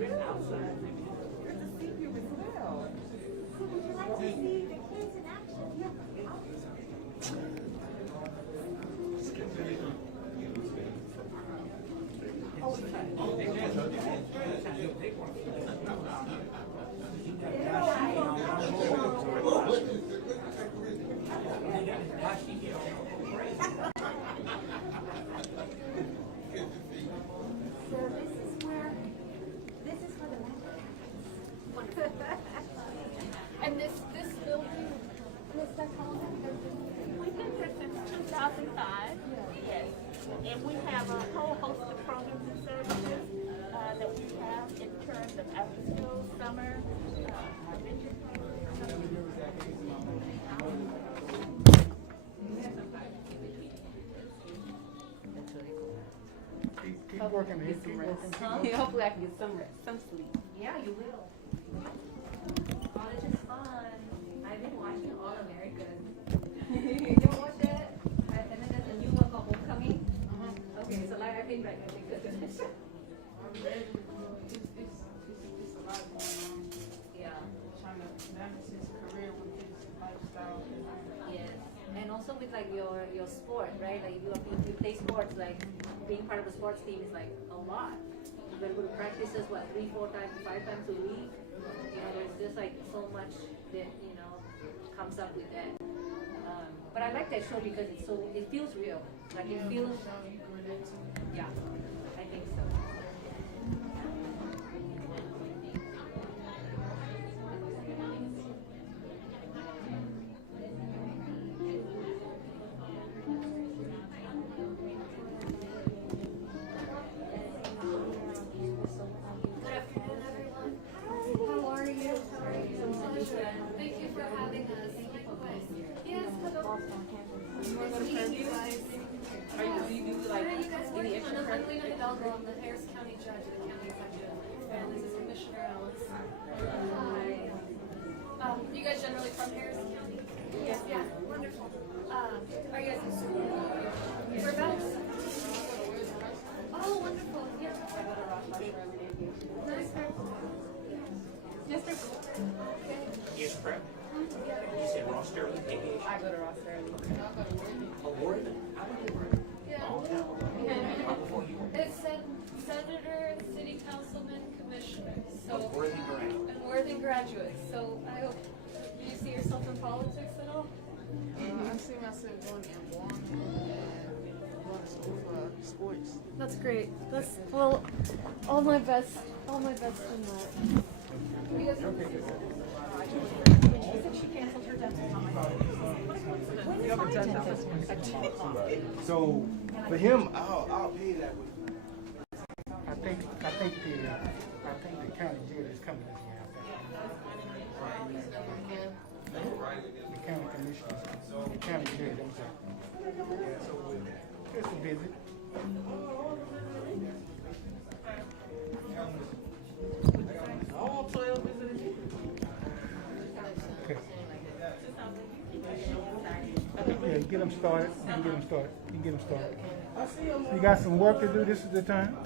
Outside. Good to see you as well. Would you like to see the kids in action? Yeah. Oh, we can. So this is where the magic happens. And this building, Miss Gonzalez, We've been here since 2005. Yes. And we have a whole host of programs and services that we have in terms of after school, summer, adventure Keep working to get some rest. hopefully I can get some sleep. Yeah, you will. College is fun. I've been watching All American. You ever watch that? And then there's a new one called Homecoming. Okay, so like I've been like addicted to this. It's a lot going on. Yeah. Trying to balance his career with his lifestyle. Yes. And also with like your sport, right? Like if you play sports, like being part of a sports team is like a lot. You gotta go to practices 3, 4 times, 5 times a week. You know, there's just like so much that comes up with that. But I like that show because it feels real. Like it feels. Yeah, I think so. Good afternoon, everyone. How are you? Thank you for having us. Yes, hello. Nice meeting you guys. Do you do like You guys any working extra on credit? Lena Hidalgo. I'm the Harris County Judge of the County Executive. And this is Commissioner Ellis. Hi. You guys generally from Harris County? Yes. Yeah, wonderful. Are you guys in school? Whereabouts? Oh, wonderful. Yeah. Nice. Yes, sir. Okay. Yes, correct. You said Ross Sterling Aviation. I go to Ross Sterling. Awarded? How about you? Yeah. Long time ago. How before you were? It said Senator, City Councilman, Commissioner. So Worthy graduate. and worthy graduate. So I hope. Do you see yourself in politics at all? I see myself going in one and going to school for sports. That's great. That's all my best in that. You guys have she said she canceled her dental You have a dentist at 2 o'clock. So for him, I'll pay that with. I think the county jail is coming this year. The county commissioners, the county jail, I'm sorry. Just a visit. All 12 visitors. Okay. Yeah, get them started. You can get them started. You got some work to do. This is the time.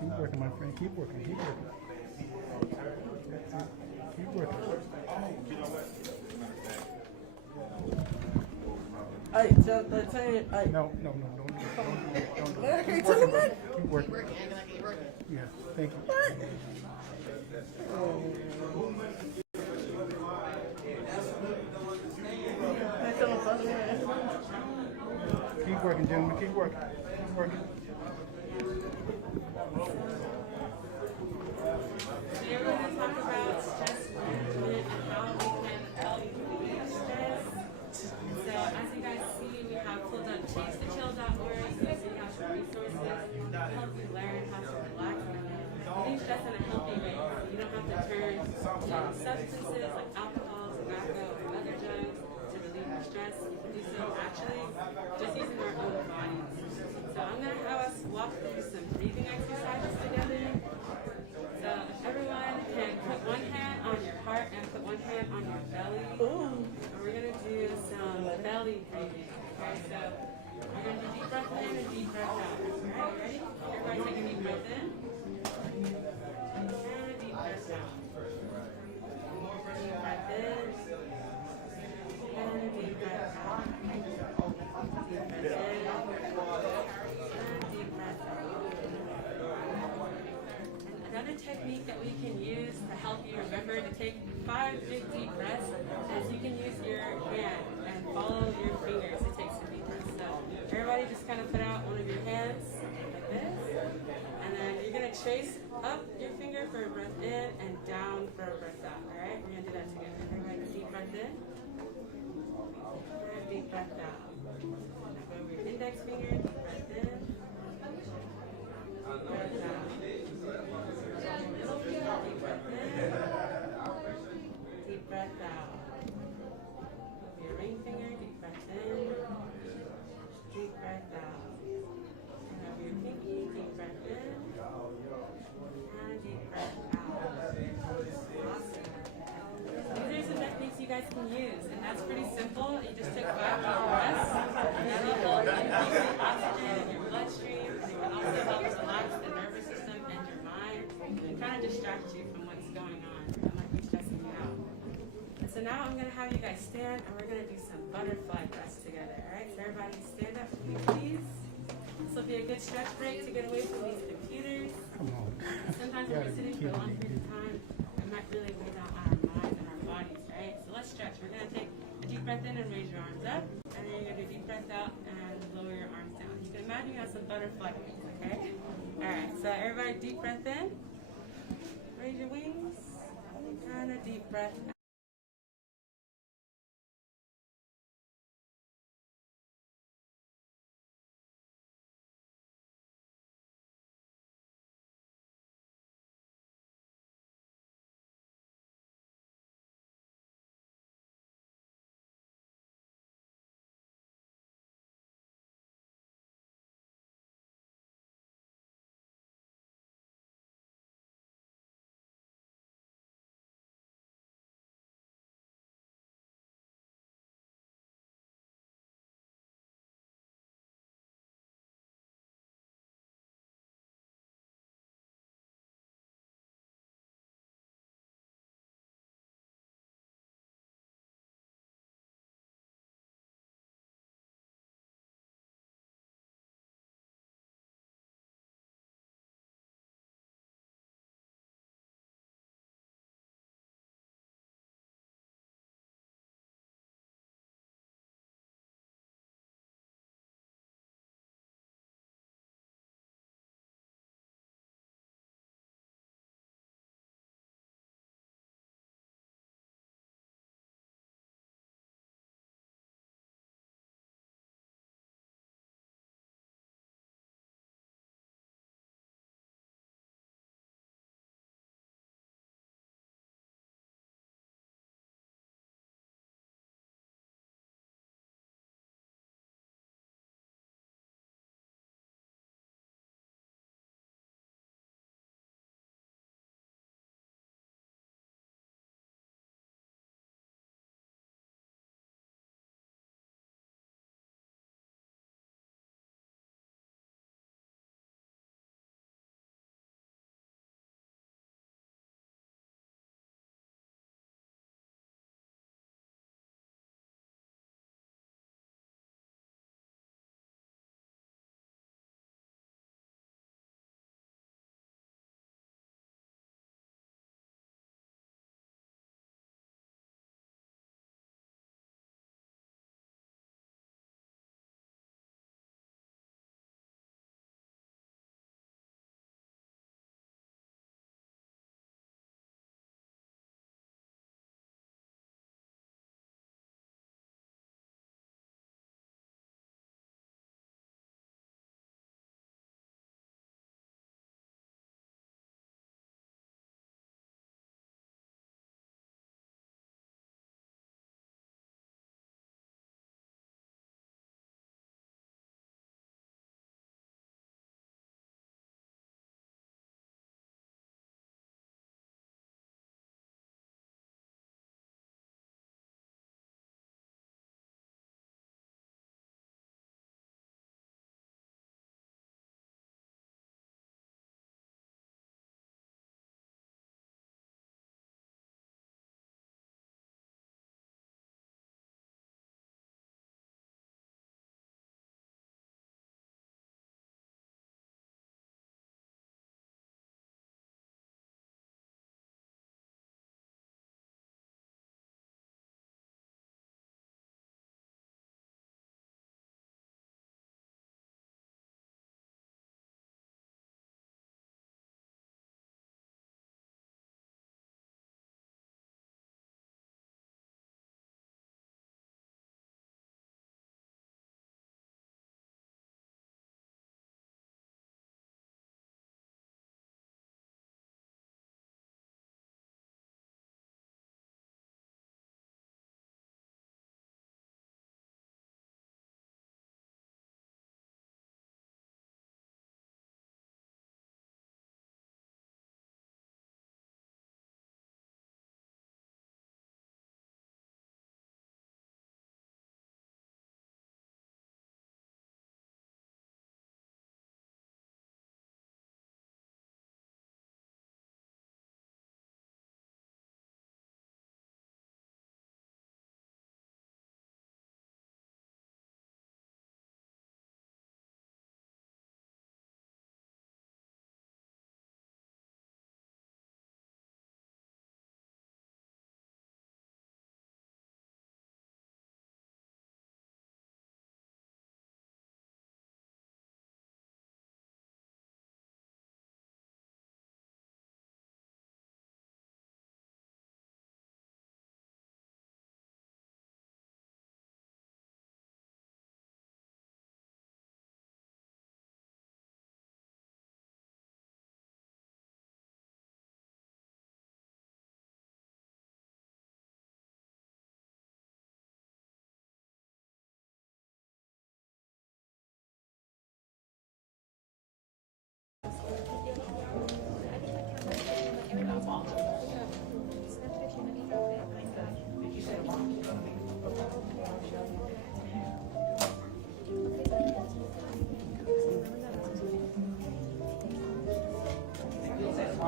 Keep working, my friend. Keep working. Keep working. That's it. Keep working. Hey, tell you, hey. No, don't do it. Keep working, brother. Keep working. Yeah, thank you. Keep working, gentlemen. Keep working. Keep working. Today we're going to talk about stress management and how we can help relieve stress. So as you guys see, we have pulled up changetochill.org, so you have some resources to help you learn how to relax and relieve stress in a healthy way. You don't have to turn to substances like alcohol, tobacco, or other drugs to relieve your stress. You can do so naturally, just using our own bodies. So I'm going to have us walk through some breathing exercises together. So if everyone can put one hand on your heart and put one hand on your belly. And we're going to do some belly breathing. Okay, so we're going to do deep breath in and deep breath out. Right? technique that we can use to help you remember to take 5 big deep breaths is you can use your hand and follow your fingers to take some deep breaths. So everybody just kind of put out one of your hands like this, and then you're going to trace up your finger for a breath in and down for a breath out. All right, we're going to do that together. Everybody, deep breath in and deep breath out. Now go over your index finger, deep breath in, breath out. Deep breath in, deep breath out. Over your ring finger, deep breath in, deep breath out. And over your pinky, deep breath in, and deep breath out. Awesome. These are some techniques you guys can use, and that's pretty simple. You just take 5 deep breaths, and that'll help increase the oxygen in your bloodstream, and it can also help relax the nervous system and your mind, and kind of distract you from what's going on. It might be stressing you out. And so now I'm going to have you guys stand, and we're going to do some butterfly breaths together. All right, so everybody stand up for me, please. This will be a good stretch break to get away from these computers. Sometimes when we're sitting for a long period of time, it might really weigh down our minds and our bodies, right? So let's stretch. We're going to take a deep breath in and raise your arms up, and then you're going to do a deep breath out and lower your arms down. You can imagine you have some butterfly wings, okay? All right, so everybody deep breath in, raise your wings, and a deep breath out.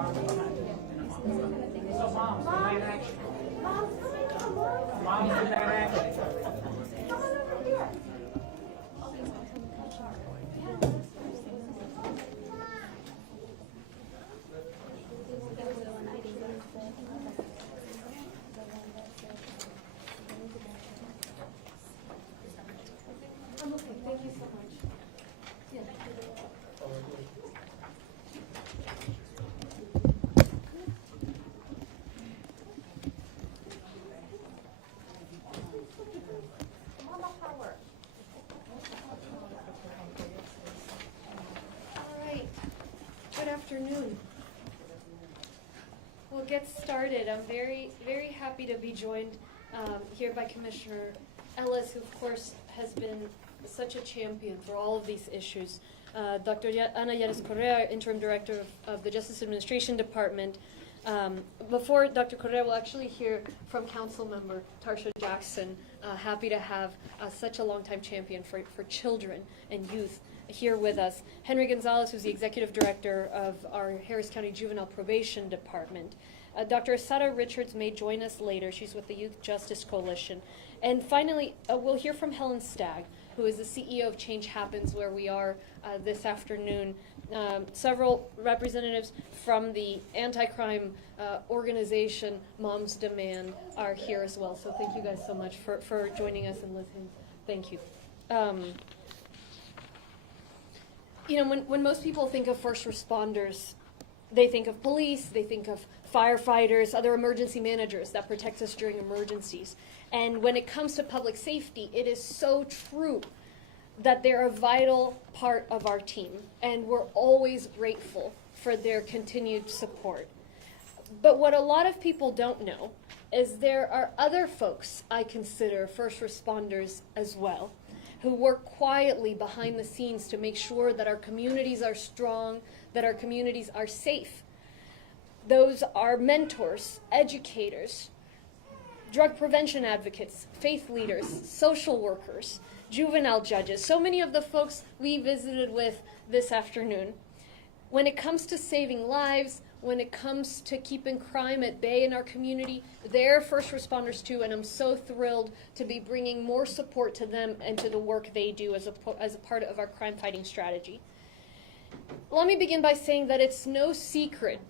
So moms, demand action. Moms demand action. I'm okay, thank you so much. Yeah. All right, good afternoon. We'll get started. I'm very, very happy to be joined here by Commissioner Ellis, who of course has been such a champion for all of these issues. Dr. Ana Yares Correa, Interim Director of the Justice Administration Department. Before Dr. Correa, we'll actually hear from Council Member Tarsha Jackson. Happy to have such a longtime champion for children and youth here with us. Henry Gonzalez, who's the Executive Director of our Harris County Juvenile Probation Department. Dr. Asada Richards may join us later. She's with the Youth Justice Coalition. And finally, we'll hear from Helen Stagg, who is the CEO of Change Happens, where we are this afternoon. Several representatives from the anti-crime organization Moms Demand are here as well. So thank you guys so much for joining us and listening. Thank you. When most people think of first responders, they think of police, they think of firefighters, other emergency managers that protect us during emergencies. And when it comes to public safety, it is so true that they're a vital part of our team, and we're always grateful for their continued support. But what a lot of people don't know is there are other folks I consider first responders as well, who work quietly behind the scenes to make sure that our communities are strong, that our communities are safe. Those are mentors, educators, drug prevention advocates, faith leaders, social workers, juvenile judges, so many of the folks we visited with this afternoon. When it comes to saving lives, when it comes to keeping crime at bay in our community, they're first responders too, and I'm so thrilled to be bringing more support to them and to the work they do as a part of our crime fighting strategy. Let me begin by saying that it's no secret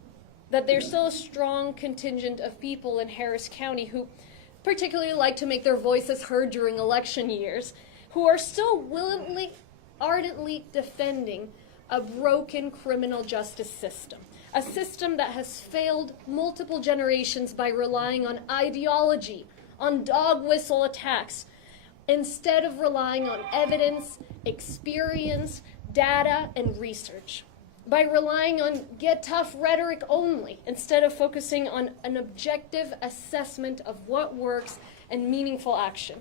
that there's still a strong contingent of people in Harris County who particularly like to make their voices heard during election years, who are still willingly, ardently defending a broken criminal justice system, a system that has failed multiple generations by relying on ideology, on dog whistle attacks, instead of relying on evidence, experience, data, and research, by relying on get tough rhetoric only, instead of focusing on an objective assessment of what works and meaningful action,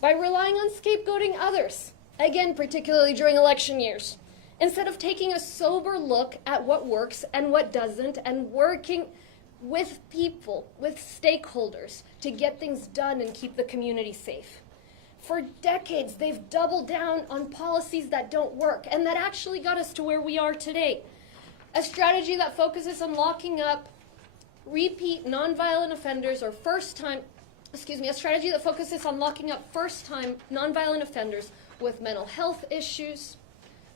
by relying on scapegoating others, again, particularly during election years, instead of taking a sober look at what works and what doesn't, and working with people, with stakeholders, to get things done and keep the community safe. For decades, they've doubled down on policies that don't work and that actually got us to where we are today. A strategy that focuses on locking up repeat nonviolent offenders or a strategy that focuses on locking up first-time nonviolent offenders with mental health issues,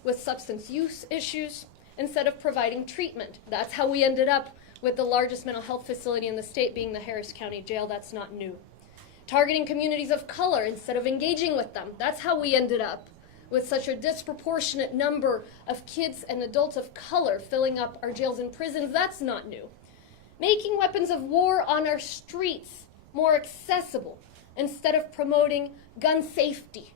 with substance use issues, instead of providing treatment. That's how we ended up with the largest mental health facility in the state being the Harris County Jail. That's not new. Targeting communities of color instead of engaging with them. That's how we ended up with such a disproportionate number of kids and adults of color filling up our jails and prisons. That's not new. Making weapons of war on our streets more accessible instead of promoting gun safety.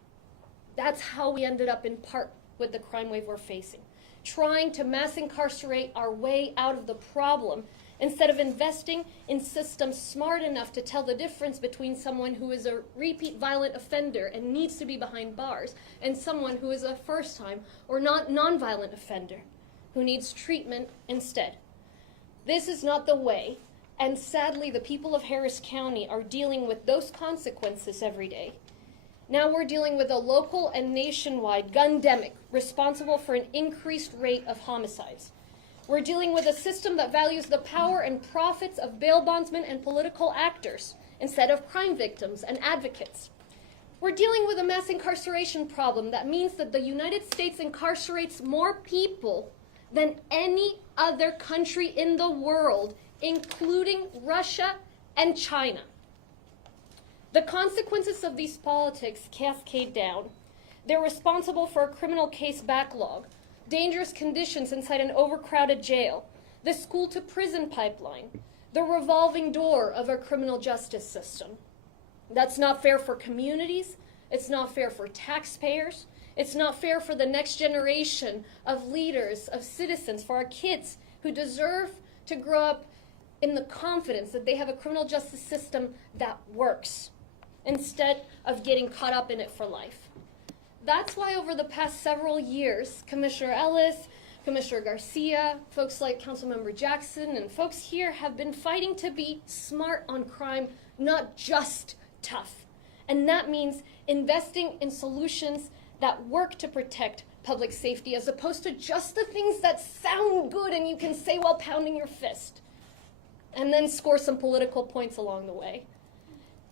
That's how we ended up in part with the crime wave we're facing. Trying to mass incarcerate our way out of the problem instead of investing in systems smart enough to tell the difference between someone who is a repeat violent offender and needs to be behind bars and someone who is a first-time or non-violent offender who needs treatment instead. This is not the way, and sadly the people of Harris County are dealing with those consequences every day. Now we're dealing with a local and nationwide gundemic responsible for an increased rate of homicides. We're dealing with a system that values the power and profits of bail bondsmen and political actors instead of crime victims and advocates. We're dealing with a mass incarceration problem that means that the United States incarcerates more people than any other country in the world, including Russia and China. The consequences of these politics cascade down. They're responsible for a criminal case backlog, dangerous conditions inside an overcrowded jail, the school-to-prison pipeline, the revolving door of our criminal justice system. That's not fair for communities. It's not fair for taxpayers. It's not fair for the next generation of leaders, of citizens, for our kids who deserve to grow up in the confidence that they have a criminal justice system that works, instead of getting caught up in it for life. That's why over the past several years, Commissioner Ellis, Commissioner Garcia, folks like Councilmember Jackson, and folks here have been fighting to be smart on crime, not just tough. And that means investing in solutions that work to protect public safety, as opposed to just the things that sound good and you can say while pounding your fist, and then score some political points along the way.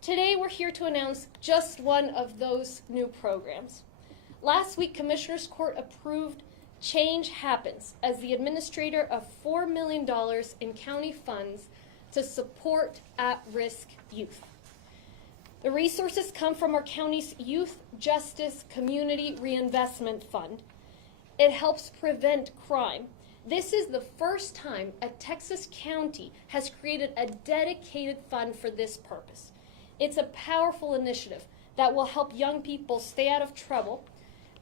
Today, we're here to announce just one of those new programs. Last week, Commissioners Court approved Change Happens as the administrator of $4 million in county funds to support at-risk youth. The resources come from our county's Youth Justice Community Reinvestment Fund. It helps prevent crime. This is the first time a Texas county has created a dedicated fund for this purpose. It's a powerful initiative that will help young people stay out of trouble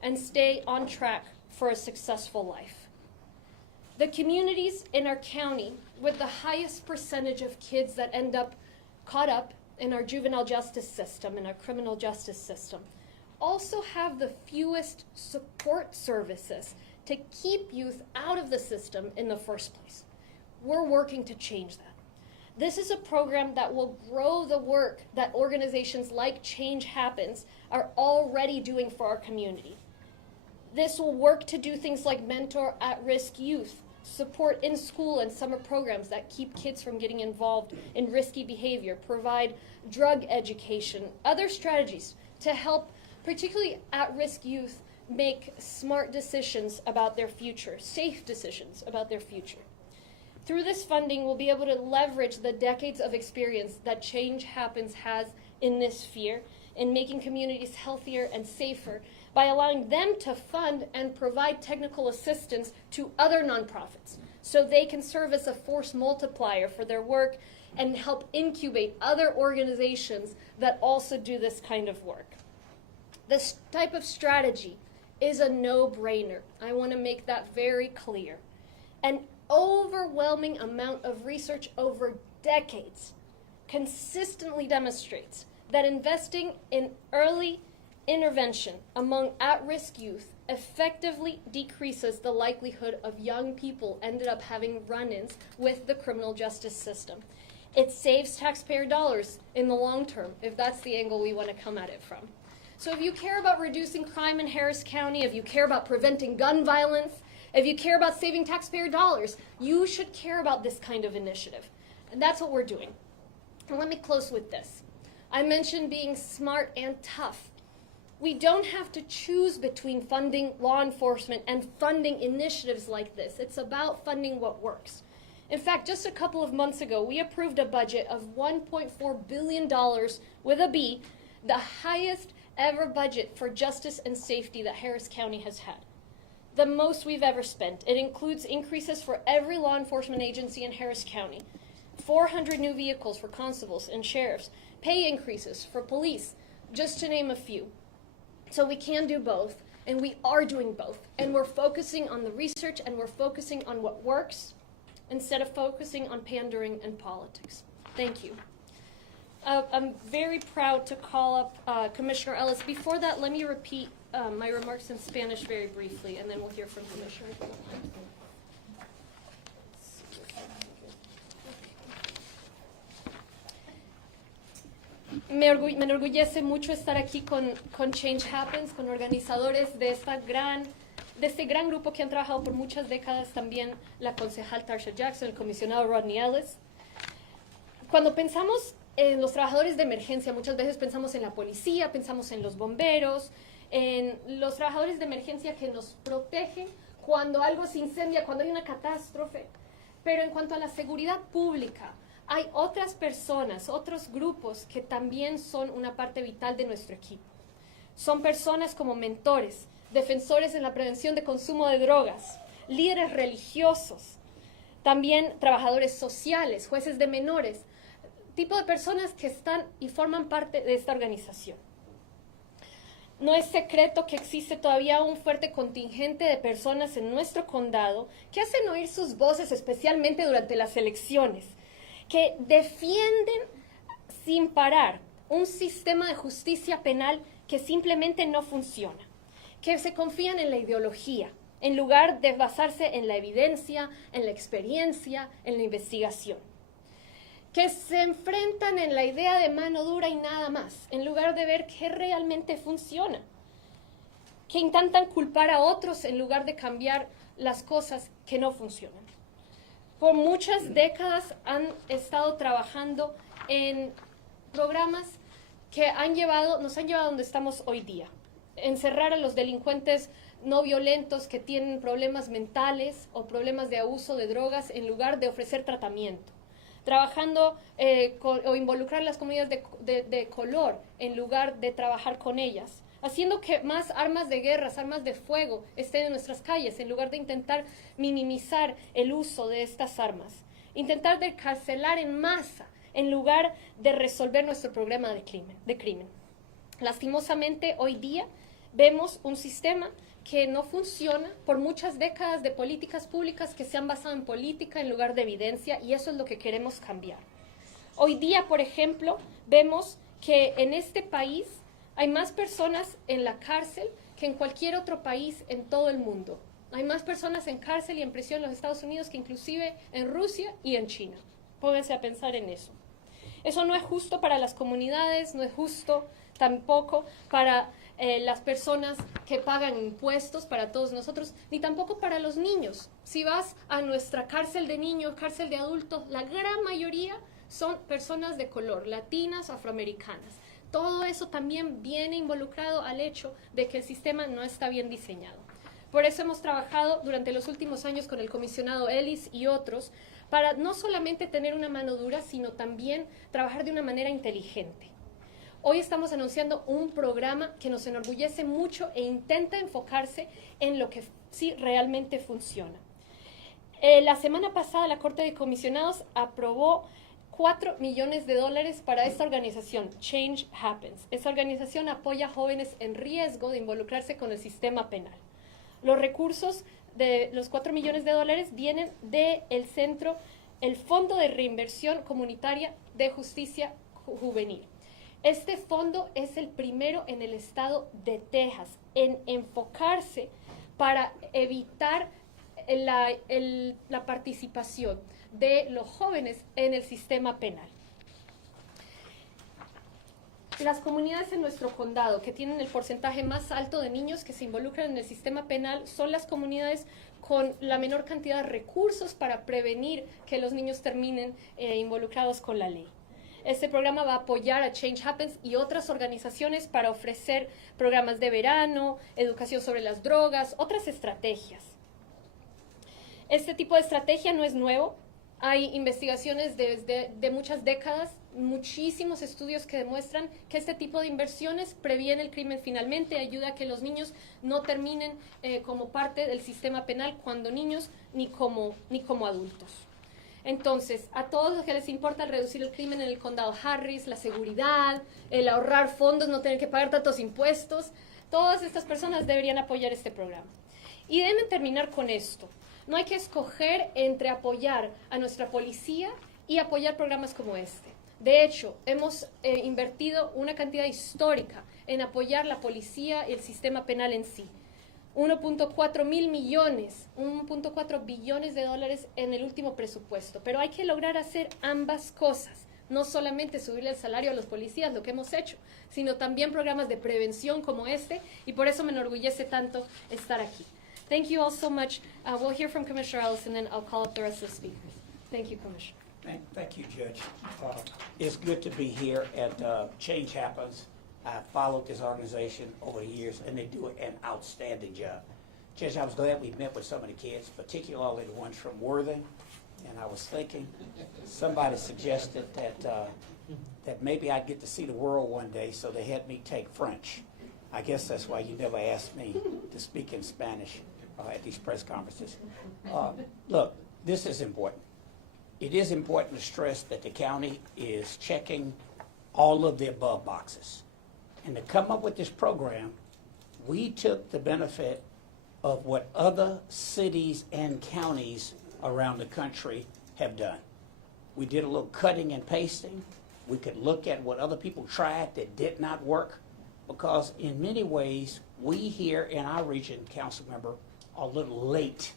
and stay on track for a successful life. The communities in our county with the highest percentage of kids that end up caught up in our juvenile justice system, in our criminal justice system, also have the fewest support services to keep youth out of the system in the first place. We're working to change that. This is a program that will grow the work that organizations like Change Happens are already doing for our community. This will work to do things like mentor at-risk youth, support in-school and summer programs that keep kids from getting involved in risky behavior, provide drug education, other strategies to help particularly at-risk youth make smart decisions about their future, safe decisions about their future. Through this funding, we'll be able to leverage the decades of experience that Change Happens has in this sphere in making communities healthier and safer by allowing them to fund and provide technical assistance to other nonprofits so they can serve as a force multiplier for their work and help incubate other organizations that also do this kind of work. This type of strategy is a no-brainer. I want to make that very clear. An overwhelming amount of research over decades consistently demonstrates that investing in early intervention among at-risk youth effectively decreases the likelihood of young people ended up having run-ins with the criminal justice system. It saves taxpayer dollars in the long term, if that's the angle we want to come at it from. So if you care about reducing crime in Harris County, if you care about preventing gun violence, if you care about saving taxpayer dollars, you should care about this kind of initiative. And that's what we're doing. And let me close with this. I mentioned being smart and tough. We don't have to choose between funding law enforcement and funding initiatives like this. It's about funding what works. In fact, just a couple of months ago, we approved a budget of $1.4 billion with a B, the highest ever budget for justice and safety that Harris County has had. The most we've ever spent. It includes increases for every law enforcement agency in Harris County, 400 new vehicles for constables and sheriffs, pay increases for police, just to name a few. So we can do both, and we are doing both. And we're focusing on the research, and we're focusing on what works, instead of focusing on pandering and politics. Thank you. I'm very proud to call up Commissioner Ellis. Before that, let me repeat my remarks in Spanish very briefly, and then we'll hear from Commissioner. Me enorgullece mucho estar aquí con Change Happens, con organizadores de esta gran de este gran grupo que han trabajado por muchas décadas, también la concejal Tarsha Jackson, el comisionado Rodney Ellis. Cuando pensamos en los trabajadores de emergencia, muchas veces pensamos en la policía, pensamos en los bomberos, en los trabajadores de emergencia que nos protegen cuando algo se incendia, cuando hay una catástrofe. Pero en cuanto a la seguridad pública, hay otras personas, otros grupos que también son una parte vital de nuestro equipo. Son personas como mentores, defensores en la prevención de consumo de drogas, líderes religiosos, también trabajadores sociales, jueces de menores, tipo de personas que están y forman parte de esta organización. No es secreto que existe todavía un fuerte contingente de personas en nuestro condado que hacen oír sus voces, especialmente durante las elecciones, que defienden sin parar un sistema de justicia penal que simplemente no funciona, que se confían en la ideología, en lugar de basarse en la evidencia, en la experiencia, en la investigación, que se enfrentan en la idea de mano dura y nada más, en lugar de ver qué realmente funciona, que intentan culpar a otros en lugar de cambiar las cosas que no funcionan. Por muchas décadas han estado trabajando en programas que nos han llevado a donde estamos hoy día. Encerrar a los delincuentes no violentos que tienen problemas mentales o problemas de abuso de drogas en lugar de ofrecer tratamiento. Trabajando o involucrar a las comunidades de color en lugar de trabajar con ellas. Haciendo que más armas de guerra, armas de fuego estén en nuestras calles en lugar de intentar minimizar el uso de estas armas. Intentar encarcelar en masa en lugar de resolver nuestro problema de crimen. Lastimosamente, hoy día vemos un sistema que no funciona por muchas décadas de políticas públicas que se han basado en política en lugar de evidencia, y eso es lo que queremos cambiar. Hoy día, por ejemplo, vemos que en este país hay más personas en la cárcel que en cualquier otro país en todo el mundo. Hay más personas en cárcel y en prisión en los Estados Unidos que inclusive en Rusia y en China. Pónganse a pensar en eso. Eso no es justo para las comunidades, no es justo tampoco para las personas que pagan impuestos, para todos nosotros, ni tampoco para los niños. Si vas a nuestra cárcel de niños, cárcel de adultos, la gran mayoría son personas de color, latinas, afroamericanas. Todo eso también viene involucrado al hecho de que el sistema no está bien diseñado. Por eso hemos trabajado durante los últimos años con el comisionado Ellis y otros para no solamente tener una mano dura, sino también trabajar de una manera inteligente. Hoy estamos anunciando un programa que nos enorgullece mucho e intenta enfocarse en lo que sí realmente funciona. La semana pasada la Corte de Comisionados aprobó $4 millones para esta organización, Change Happens. Esta organización apoya a jóvenes en riesgo de involucrarse con el sistema penal. Los recursos de los $4 millones vienen del centro, el Fondo de Reinversión Comunitaria de Justicia Juvenil. Este fondo es el primero en el estado de Texas en enfocarse para evitar la participación de los jóvenes en el sistema penal. Las comunidades en nuestro condado que tienen el porcentaje más alto de niños que se involucran en el sistema penal son las comunidades con la menor cantidad de recursos para prevenir que los niños terminen involucrados con la ley. Este programa va a apoyar a Change Happens y otras organizaciones para ofrecer programas de verano, educación sobre las drogas, otras estrategias. Este tipo de estrategia no es nuevo. Hay investigaciones de muchas décadas, muchísimos estudios que demuestran que este tipo de inversiones previene el crimen finalmente, ayuda a que los niños no terminen como parte del sistema penal cuando niños ni como adultos. Entonces, a todos los que les importa reducir el crimen en el condado Harris, la seguridad, el ahorrar fondos, no tener que pagar tantos impuestos, todas estas personas deberían apoyar este programa. Y deben terminar con esto. No hay que escoger entre apoyar a nuestra policía y apoyar programas como este. De hecho, hemos invertido una cantidad histórica en apoyar la policía y el sistema penal en sí. 1.4 mil millones, 1.4 billones de dólares en el último presupuesto. Pero hay que lograr hacer ambas cosas. No solamente subirle el salario a los policías, lo que hemos hecho, sino también programas de prevención como este, y por eso me enorgullece tanto estar aquí. Thank you all so much. We'll hear from Commissioner Ellis, and then I'll call up the rest of the speakers. Thank you, Commissioner. Thank you, Judge. It's good to be here at Change Happens. I've followed this organization over the years, and they do an outstanding job. Judge, I was glad we met with some of the kids, particularly the ones from Worthing. And I was thinking, somebody suggested that maybe I'd get to see the world one day, so they had me take French. I guess that's why you never asked me to speak in Spanish at these press conferences. Look, this is important. It is important to stress that the county is checking all of the above boxes. And to come up with this program, we took the benefit of what other cities and counties around the country have done. We did a little cutting and pasting. We could look at what other people tried that did not work, because in many ways, we here in our region, council member, are a little late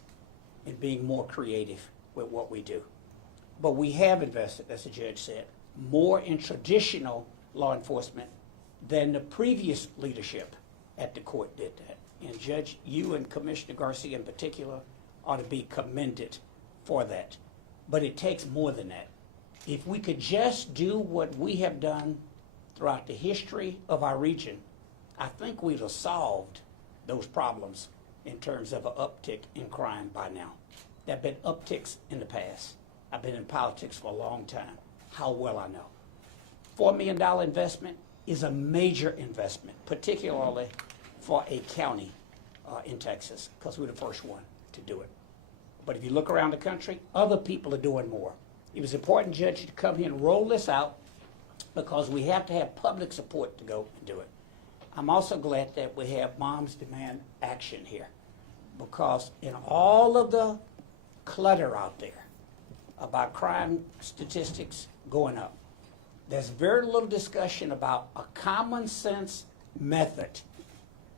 in being more creative with what we do. But we have invested, as the judge said, more in traditional law enforcement than the previous leadership at the court did that. And Judge, you and Commissioner Garcia in particular ought to be commended for that. But it takes more than that. If we could just do what we have done throughout the history of our region, I think we'd have solved those problems in terms of an uptick in crime by now. There have been upticks in the past. I've been in politics for a long time. How well I know. $4 million investment is a major investment, particularly for a county in Texas, because we're the first one to do it. But if you look around the country, other people are doing more. It was important, Judge, to come here and roll this out, because we have to have public support to go and do it. I'm also glad that we have Moms Demand Action here, because in all of the clutter out there about crime statistics going up, there's very little discussion about a common sense method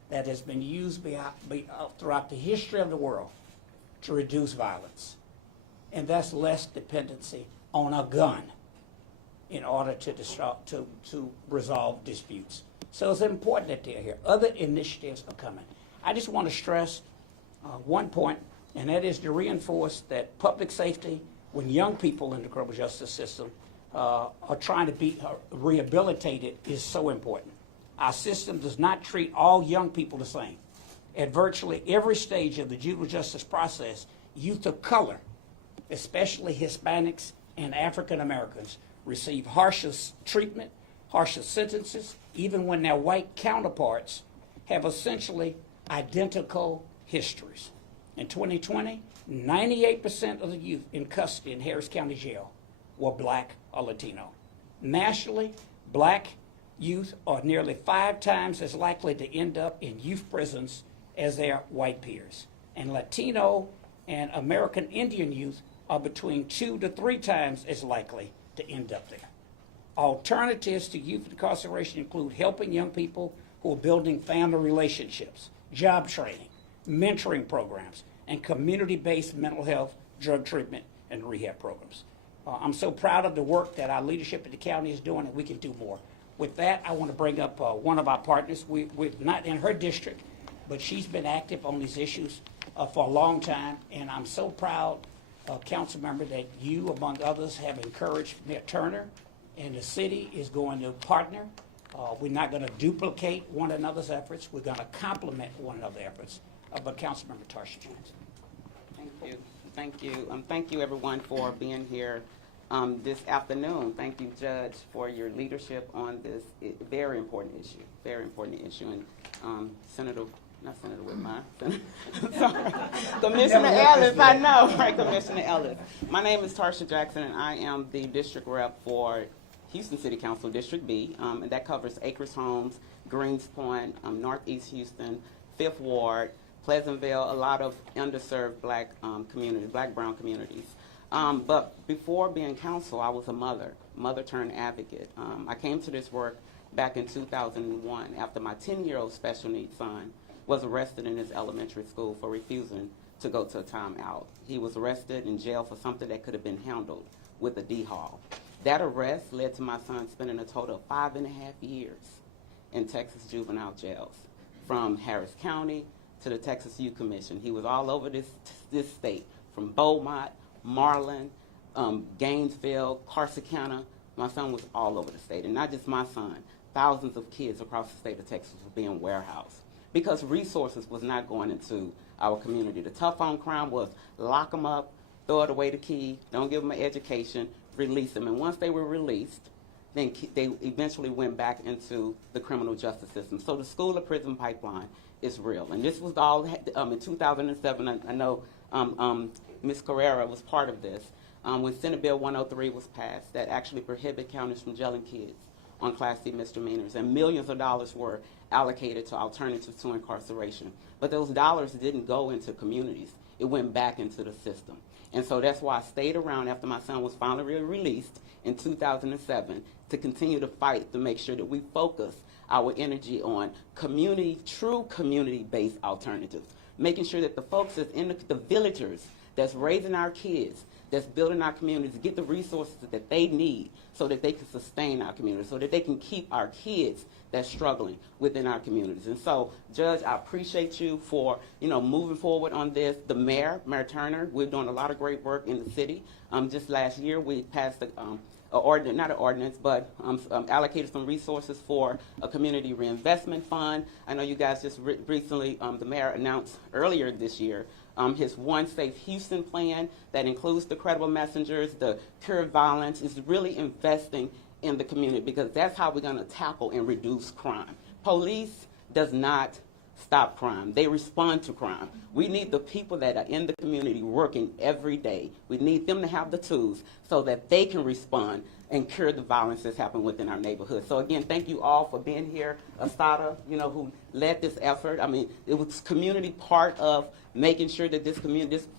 that has been used throughout the history of the world to reduce violence. And that's less dependency on a gun in order to resolve disputes. So it's important that they're here. Other initiatives are coming. I just want to stress one point, and that is to reinforce that public safety, when young people in the criminal justice system are trying to be rehabilitated, is so important. Our system does not treat all young people the same. At virtually every stage of the juvenile justice process, youth of color, especially Hispanics and African Americans, receive harsher treatment, harsher sentences, even when their white counterparts have essentially identical histories. In 2020, 98% of the youth in custody in Harris County Jail were black or Latino. Nationally, black youth are nearly 5 times as likely to end up in youth prisons as their white peers. And Latino and American Indian youth are between 2 to 3 times as likely to end up there. Alternatives to youth incarceration include helping young people who are building family relationships, job training, mentoring programs, and community-based mental health, drug treatment, and rehab programs. I'm so proud of the work that our leadership at the county is doing, and we can do more. With that, I want to bring up one of our partners. We're not in her district, but she's been active on these issues for a long time, and I'm so proud, council member, that you, among others, have encouraged Mayor Turner, and the city is going to partner. We're not going to duplicate one another's efforts. We're going to complement one another's efforts. But Councilmember Tarsha Jones. Thank you. Thank you. Thank you, everyone, for being here this afternoon. Thank you, Judge, for your leadership on this very important issue. Very important issue. And Senator Whitmire. Sorry. Commissioner Ellis, I know, right, Commissioner Ellis. My name is Tarsha Jackson, and I am the district rep for Houston City Council, District B, and that covers Acres Homes, Greenspoint, Northeast Houston, 5th Ward, Pleasantville, a lot of underserved black communities, black brown communities. But before being council, I was a mother turned advocate. I came to this work back in 2001 after my 10-year-old special needs son was arrested in his elementary school for refusing to go to a timeout. He was arrested in jail for something that could have been handled with a D-Haul. That arrest led to my son spending a total of 5.5 years in Texas juvenile jails, from Harris County to the Texas Youth Commission. He was all over this state, from Beaumont, Marlin, Gainesville, Corsicana. My son was all over the state, and not just my son. Thousands of kids across the state of Texas were being warehoused because resources was not going into our community. The tough on crime was lock them up, throw it away the key, don't give them an education, release them. And once they were released, then they eventually went back into the criminal justice system. So the school to prison pipeline is real. And this was all in 2007. I know Ms. Carrera was part of this. When Senate Bill 103 was passed, that actually prohibited counties from jailing kids on Class C misdemeanors, and millions of dollars were allocated to alternatives to incarceration. But those dollars didn't go into communities. It went back into the system. And so that's why I stayed around after my son was finally released in 2007 to continue to fight to make sure that we focus our energy on true community-based alternatives, making sure that the folks that's in the villagers that's raising our kids, that's building our communities, get the resources that they need so that they can sustain our communities, so that they can keep our kids that's struggling within our communities. And so, Judge, I appreciate you for, moving forward on this. The Mayor Turner, we're doing a lot of great work in the city. Just last year, we passed allocated some resources for a community reinvestment fund. I know you guys just recently, the mayor announced earlier this year, his One Safe Houston plan that includes the credible messengers, the cure violence, is really investing in the community because that's how we're going to tackle and reduce crime. Police does not stop crime. They respond to crime. We need the people that are in the community working every day. We need them to have the tools so that they can respond and cure the violence that's happening within our neighborhood. So again, thank you all for being here. Asada, who led this effort. I mean, it was community part of making sure that this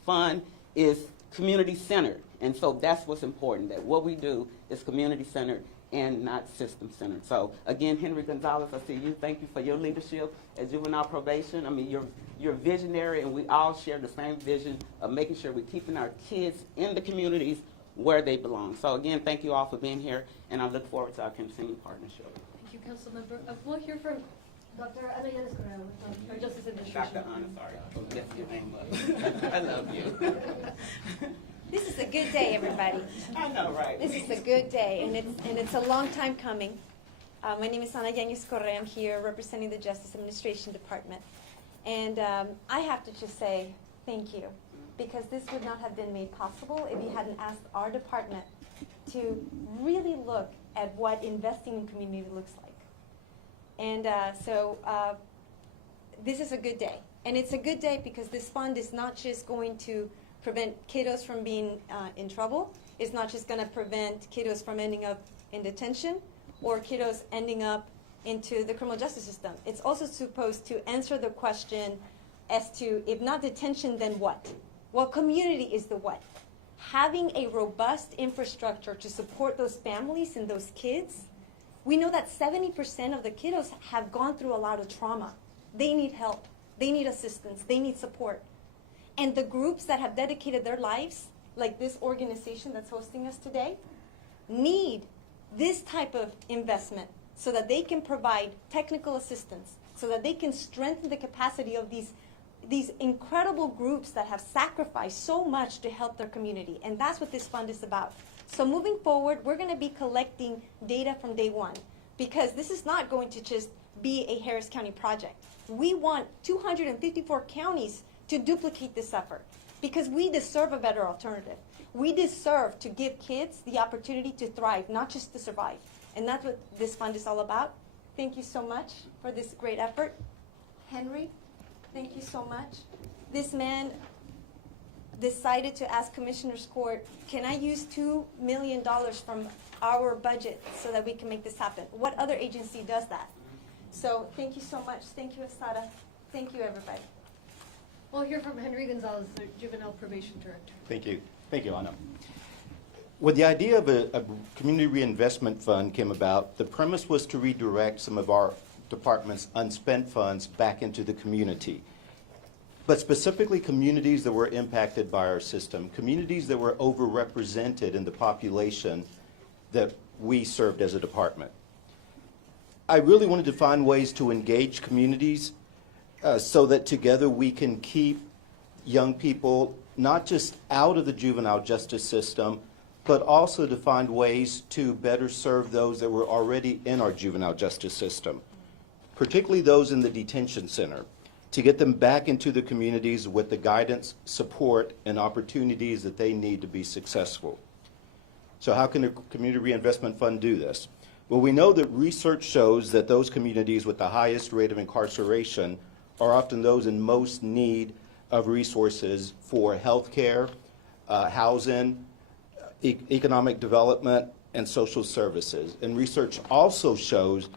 fund is community-centered. And so that's what's important, that what we do is community-centered and not system-centered. So again, Henry Gonzalez, I see you. Thank you for your leadership at Juvenile Probation. I mean, you're visionary, and we all share the same vision of making sure we're keeping our kids in the communities where they belong. So again, thank you all for being here, and I look forward to our continued partnership. Thank you, Councilmember. We'll hear from Dr. Ana Yanes Correa, our Justice Administration. Dr. Ana, sorry. Yes, your name was. I love you. This is a good day, everybody. I know, right? This is a good day, and it's a long time coming. My name is Ana Yanes Correa. I'm here representing the Justice Administration Department. And I have to just say thank you, because this would not have been made possible if you hadn't asked our department to really look at what investing in community looks like. And so this is a good day. And it's a good day because this fund is not just going to prevent kiddos from being in trouble. It's not just going to prevent kiddos from ending up in detention or kiddos ending up into the criminal justice system. It's also supposed to answer the question as to, if not detention, then what? Well, community is the what. Having a robust infrastructure to support those families and those kids. We know that 70% of the kiddos have gone through a lot of trauma. They need help. They need assistance. They need support. And the groups that have dedicated their lives, like this organization that's hosting us today, need this type of investment so that they can provide technical assistance, so that they can strengthen the capacity of these incredible groups that have sacrificed so much to help their community. And that's what this fund is about. So moving forward, we're going to be collecting data from day one, because this is not going to just be a Harris County project. We want 254 counties to duplicate this effort, because we deserve a better alternative. We deserve to give kids the opportunity to thrive, not just to survive. And that's what this fund is all about. Thank you so much for this great effort. Henry, thank you so much. This man decided to ask Commissioner's Court, can I use $2 million from our budget so that we can make this happen? What other agency does that? So thank you so much. Thank you, Asada. Thank you, everybody. We'll hear from Henry Gonzalez, the Juvenile Probation Director. Thank you. Thank you, Ana. When the idea of a community reinvestment fund came about, the premise was to redirect some of our department's unspent funds back into the community, but specifically communities that were impacted by our system, communities that were overrepresented in the population that we served as a department. I really wanted to find ways to engage communities so that together we can keep young people not just out of the juvenile justice system, but also to find ways to better serve those that were already in our juvenile justice system, particularly those in the detention center, to get them back into the communities with the guidance, support, and opportunities that they need to be successful. So how can the Community Reinvestment Fund do this? Well, we know that research shows that those communities with the highest rate of incarceration are often those in most need of resources for health care, housing, economic development, and social services. And research also shows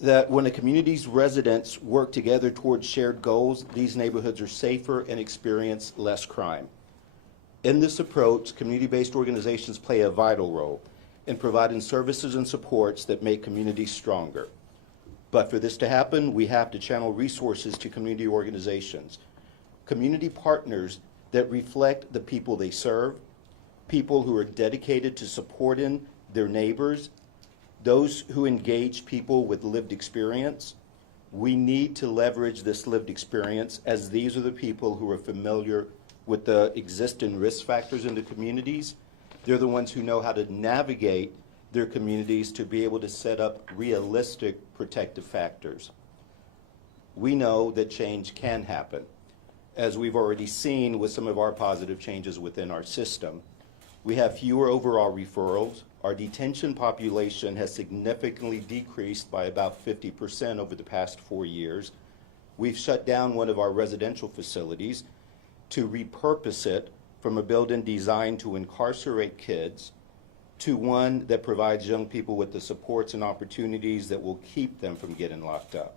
that when a community's residents work together towards shared goals, these neighborhoods are safer and experience less crime. In this approach, community-based organizations play a vital role in providing services and supports that make communities stronger. But for this to happen, we have to channel resources to community organizations, community partners that reflect the people they serve, people who are dedicated to supporting their neighbors, those who engage people with lived experience. We need to leverage this lived experience, as these are the people who are familiar with the existing risk factors in the communities. They're the ones who know how to navigate their communities to be able to set up realistic protective factors. We know that change can happen, as we've already seen with some of our positive changes within our system. We have fewer overall referrals. Our detention population has significantly decreased by about 50% over the past 4 years. We've shut down one of our residential facilities to repurpose it from a building designed to incarcerate kids to one that provides young people with the supports and opportunities that will keep them from getting locked up.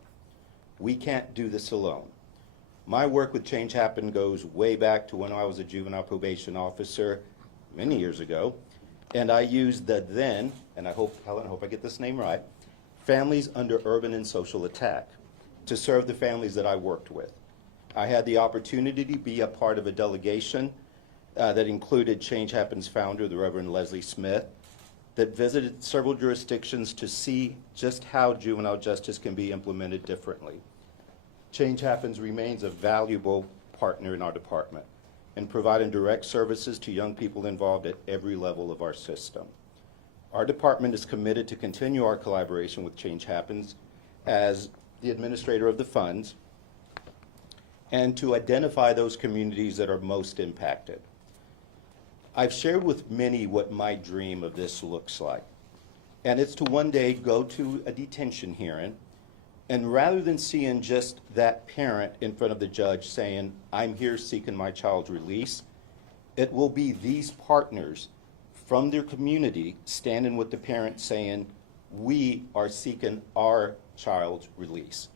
We can't do this alone. My work with Change Happen goes way back to when I was a juvenile probation officer many years ago, and I used the then, and I hope, Helen, I hope I get this name right, Families Under Urban and Social Attack, to serve the families that I worked with. I had the opportunity to be a part of a delegation that included Change Happen's founder, the Reverend Leslie Smith, that visited several jurisdictions to see just how juvenile justice can be implemented differently. Change Happens remains a valuable partner in our department in providing direct services to young people involved at every level of our system. Our department is committed to continue our collaboration with Change Happens as the administrator of the funds and to identify those communities that are most impacted. I've shared with many what my dream of this looks like, and it's to one day go to a detention hearing, and rather than seeing just that parent in front of the judge saying, "I'm here seeking my child's release," it will be these partners from their community standing with the parent saying, "We are seeking our child's release.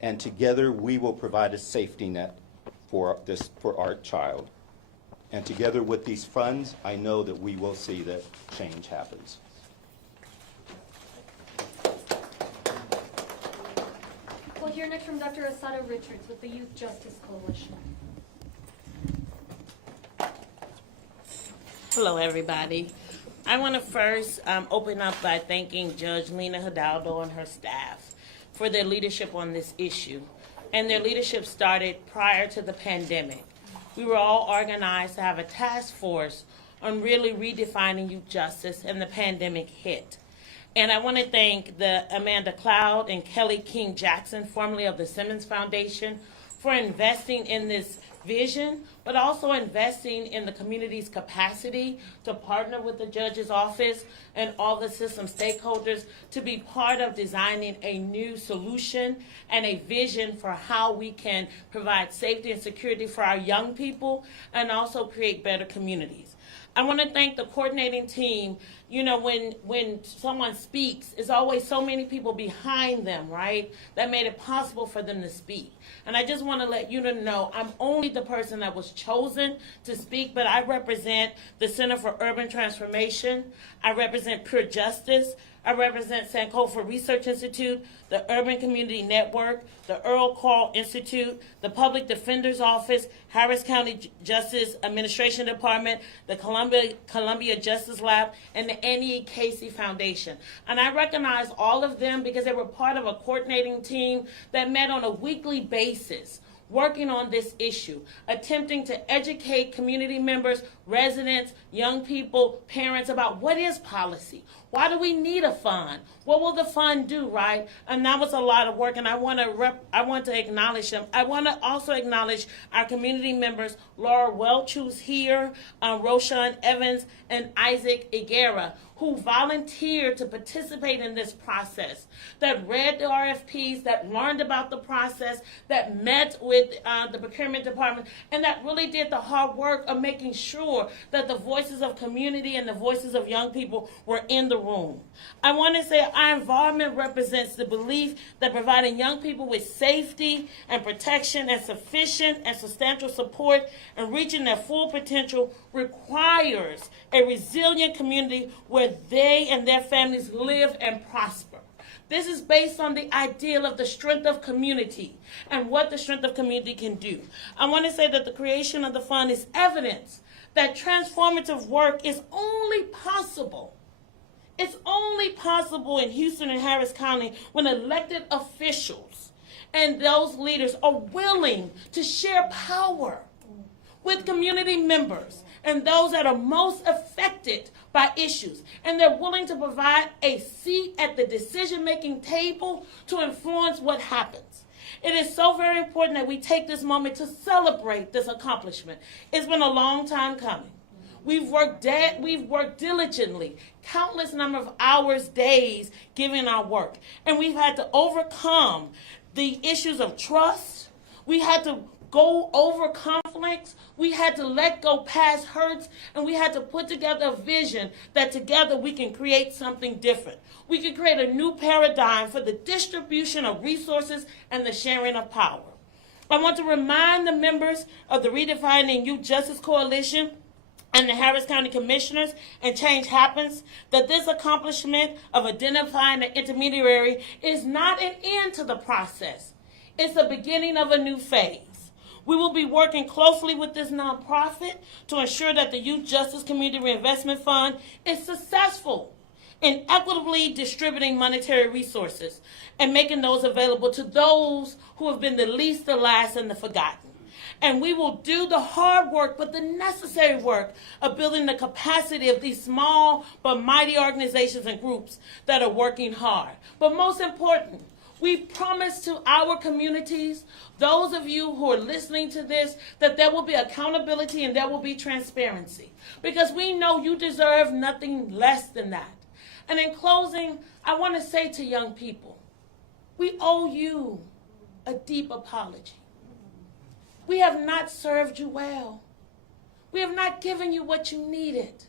And together we will provide a safety net for our child. And together with these funds, I know that we will see that change happens." We'll hear next from Dr. Asada Richards with the Youth Justice Coalition. Hello, everybody. I want to first open up by thanking Judge Lena Hidalgo and her staff for their leadership on this issue. And their leadership started prior to the pandemic. We were all organized to have a task force on really redefining youth justice, and the pandemic hit. And I want to thank the Amanda Cloud and Kelly King Jackson, formerly of the Simmons Foundation, for investing in this vision, but also investing in the community's capacity to partner with the judge's office and all the system stakeholders to be part of designing a new solution and a vision for how we can provide safety and security for our young people and also create better communities. I want to thank the coordinating team. You know, when someone speaks, there's always so many people behind them, right, that made it possible for them to speak. And I just want to let you know I'm only the person that was chosen to speak, but I represent the Center for Urban Transformation. I represent Pure Justice. I represent Sankofa Research Institute, the Urban Community Network, the Earl Carl Institute, the Public Defender's Office, Harris County Justice Administration Department, the Columbia Justice Lab, and the Annie Casey Foundation. And I recognize all of them because they were part of a coordinating team that met on a weekly basis, working on this issue, attempting to educate community members, residents, young people, parents about what is policy. Why do we need a fund? What will the fund do, right? And that was a lot of work, and I want to acknowledge them. I want to also acknowledge our community members, Laura Welch, who's here, Roshan Evans, and Isaac Iguera, who volunteered to participate in this process, that read the RFPs, that learned about the process, that met with the procurement department, and that really did the hard work of making sure that the voices of community and the voices of young people were in the room. I want to say our involvement represents the belief that providing young people with safety and protection and sufficient and substantial support and reaching their full potential requires a resilient community where they and their families live and prosper. This is based on the ideal of the strength of community and what the strength of community can do. I want to say that the creation of the fund is evidence that transformative work is only possible. It's only possible in Houston and Harris County when elected officials and those leaders are willing to share power with community members and those that are most affected by issues. And they're willing to provide a seat at the decision-making table to influence what happens. It is so very important that we take this moment to celebrate this accomplishment. It's been a long time coming. We've worked diligently, countless number of hours, days, giving our work. And we've had to overcome the issues of trust. We had to go over conflicts. We had to let go past hurts, and we had to put together a vision that together we can create something different. We can create a new paradigm for the distribution of resources and the sharing of power. I want to remind the members of the Redefining Youth Justice Coalition and the Harris County Commissioners and Change Happens that this accomplishment of identifying an intermediary is not an end to the process. It's the beginning of a new phase. We will be working closely with this nonprofit to ensure that the Youth Justice Community Reinvestment Fund is successful in equitably distributing monetary resources and making those available to those who have been the least, the last, and the forgotten. And we will do the hard work, but the necessary work of building the capacity of these small but mighty organizations and groups that are working hard. But most important, we promise to our communities, those of you who are listening to this, that there will be accountability and there will be transparency. Because we know you deserve nothing less than that. And in closing, I want to say to young people, we owe you a deep apology. We have not served you well. We have not given you what you needed.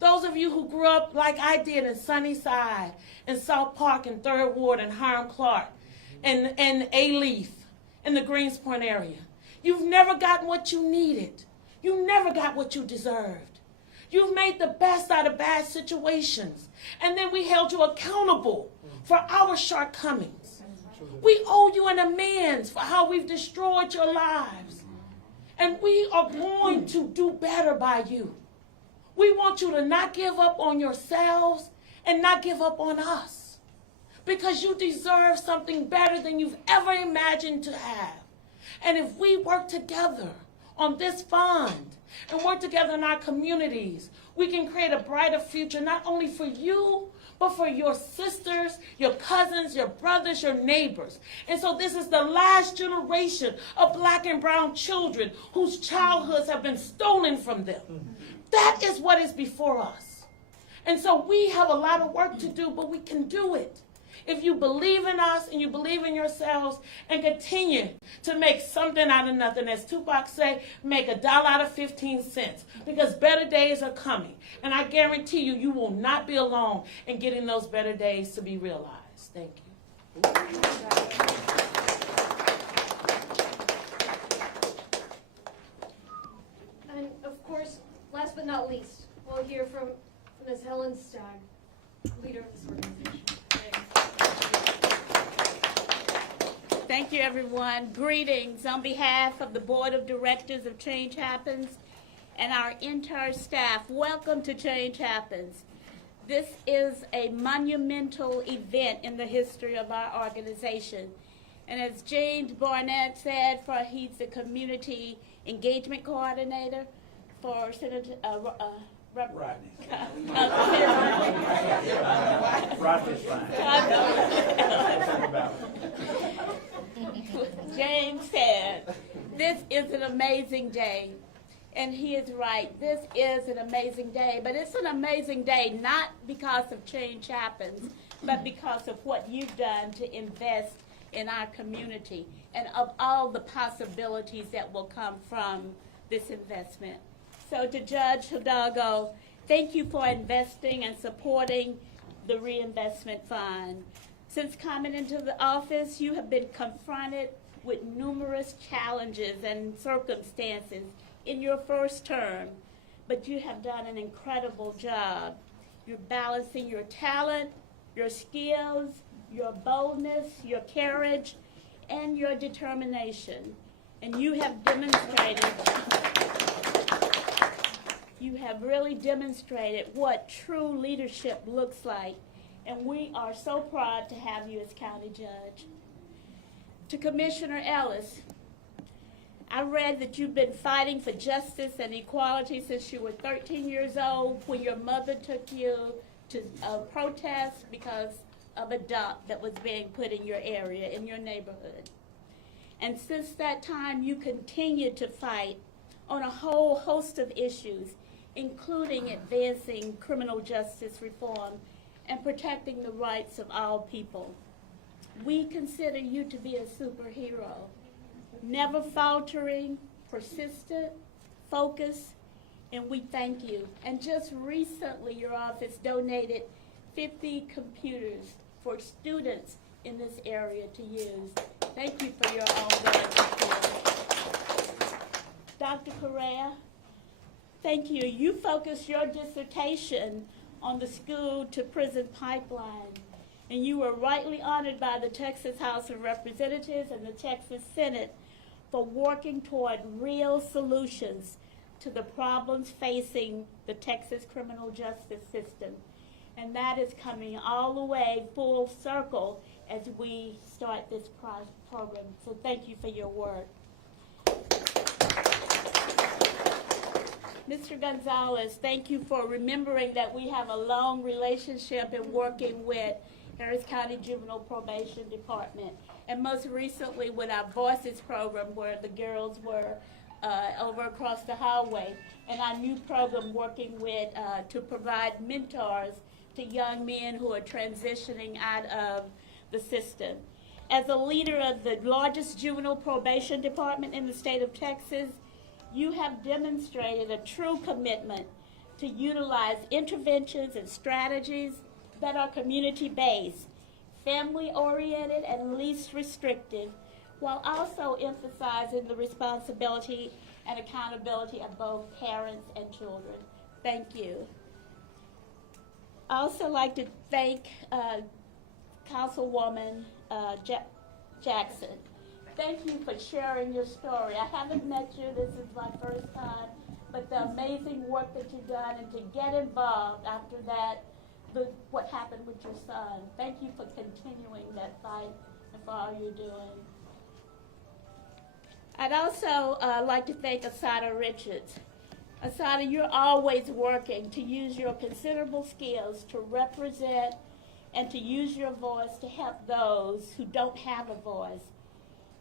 Those of you who grew up like I did in Sunnyside, in South Park, in 3rd Ward, in Hiram Clark, and A-Leaf, in the Greenspoint area. You've never gotten what you needed. You never got what you deserved. You've made the best out of bad situations. And then we held you accountable for our shortcomings. We owe you an amends for how we've destroyed your lives. And we are going to do better by you. We want you to not give up on yourselves and not give up on us, because you deserve something better than you've ever imagined to have. And if we work together on this fund and work together in our communities, we can create a brighter future, not only for you, but for your sisters, your cousins, your brothers, your neighbors. And so this is the last generation of black and brown children whose childhoods have been stolen from them. That is what is before us. And so we have a lot of work to do, but we can do it if you believe in us and you believe in yourselves and continue to make something out of nothing. As Tupac say, make $1 out of 15 cents, because better days are coming. And I guarantee you, you will not be alone in getting those better days to be realized. Thank you. And of course, last but not least, we'll hear from Ms. Helen Stagg, leader of this organization. Thank you, everyone. Greetings on behalf of the Board of Directors of Change Happens and our entire staff. Welcome to Change Happens. This is a monumental event in the history of our organization. And as James Barnett said, he's the community engagement coordinator for Senator Rodney. James said, this is an amazing day. And he is right. This is an amazing day. But it's an amazing day not because of Change Happens, but because of what you've done to invest in our community and of all the possibilities that will come from this investment. So to Judge Hidalgo, thank you for investing and supporting the Reinvestment Fund. Since coming into the office, you have been confronted with numerous challenges and circumstances in your first term, but you have done an incredible job. You're balancing your talent, your skills, your boldness, your courage, and your determination. And you have demonstrated, you have really demonstrated what true leadership looks like. And we are so proud to have you as county judge. To Commissioner Ellis, I read that you've been fighting for justice and equality since you were 13 years old when your mother took you to a protest because of a dump that was being put in your area, in your neighborhood. And since that time, you continue to fight on a whole host of issues, including advancing criminal justice reform and protecting the rights of all people. We consider you to be a superhero, never faltering, persistent, focused, and we thank you. And just recently, your office donated 50 computers for students in this area to use. Thank you for your ongoing support. Dr. Correa, thank you. You focused your dissertation on the school to prison pipeline, and you were rightly honored by the Texas House of Representatives and the Texas Senate for working toward real solutions to the problems facing the Texas criminal justice system. And that is coming all the way full circle as we start this program. So thank you for your work. Mr. Gonzalez, thank you for remembering that we have a long relationship in working with Harris County Juvenile Probation Department, and most recently with our Voices program where the girls were over across the highway, and our new program working with to provide mentors to young men who are transitioning out of the system. As a leader of the largest juvenile probation department in the state of Texas, you have demonstrated a true commitment to utilize interventions and strategies that are community-based, family-oriented, and least restrictive, while also emphasizing the responsibility and accountability of both parents and children. Thank you. I also like to thank Councilwoman Jackson. Thank you for sharing your story. I haven't met you, this is my first time, but the amazing work that you've done and to get involved after that, what happened with your son. Thank you for continuing that fight and for all you're doing. I'd also like to thank Asada Richards. Asada, you're always working to use your considerable skills to represent and to use your voice to help those who don't have a voice.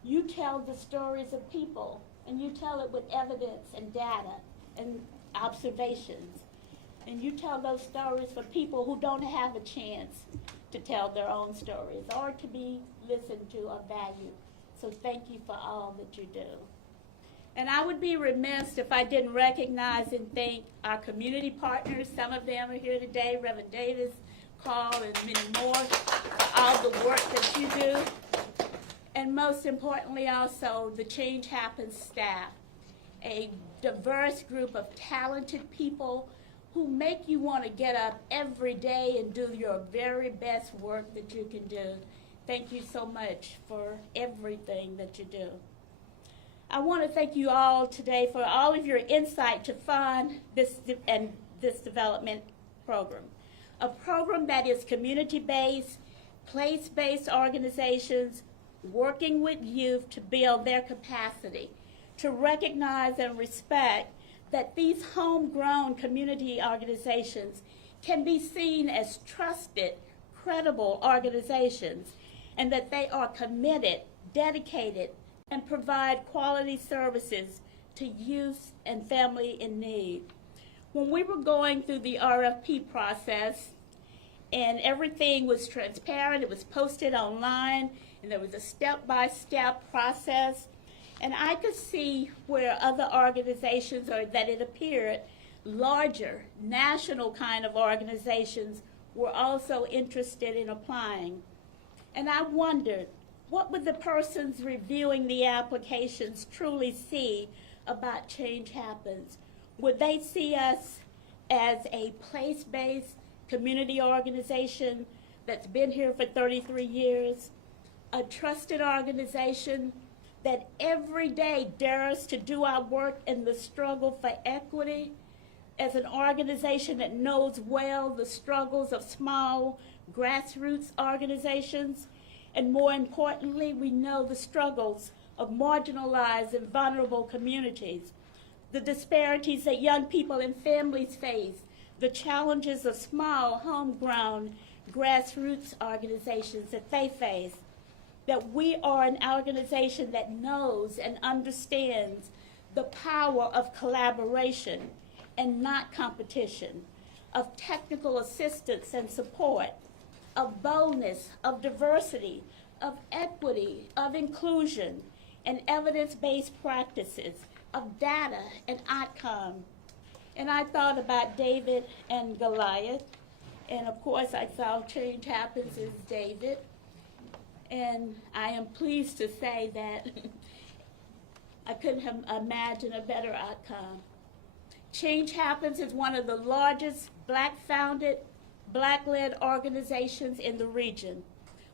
You tell the stories of people, and you tell it with evidence and data and observations. And you tell those stories for people who don't have a chance to tell their own stories or to be listened to or valued. So thank you for all that you do. And I would be remiss if I didn't recognize and thank our community partners. Some of them are here today, Reverend Davis, Carl, and many more, for all the work that you do. And most importantly also, the Change Happens staff, a diverse group of talented people who make you want to get up every day and do your very best work that you can do. Thank you so much for everything that you do. I want to thank you all today for all of your insight to fund this development program. A program that is community-based, place-based organizations working with youth to build their capacity, to recognize and respect that these homegrown community organizations can be seen as trusted, credible organizations, and that they are committed, dedicated, and provide quality services to youth and family in need. When we were going through the RFP process, and everything was transparent, it was posted online, and there was a step-by-step process, and I could see where other organizations, or that it appeared larger, national kind of organizations were also interested in applying. And I wondered, what would the persons reviewing the applications truly see about Change Happens? Would they see us as a place-based community organization that's been here for 33 years, a trusted organization that every day dares to do our work in the struggle for equity, as an organization that knows well the struggles of small grassroots organizations, and more importantly, we know the struggles of marginalized and vulnerable communities, the disparities that young people and families face, the challenges of small, homegrown, grassroots organizations that they face, that we are an organization that knows and understands the power of collaboration and not competition, of technical assistance and support, of boldness, of diversity, of equity, of inclusion, and evidence-based practices, of data and outcome. And I thought about David and Goliath, and of course I saw Change Happens as David, and I am pleased to say that I couldn't have imagined a better outcome. Change Happens is one of the largest Black-founded, Black-led organizations in the region.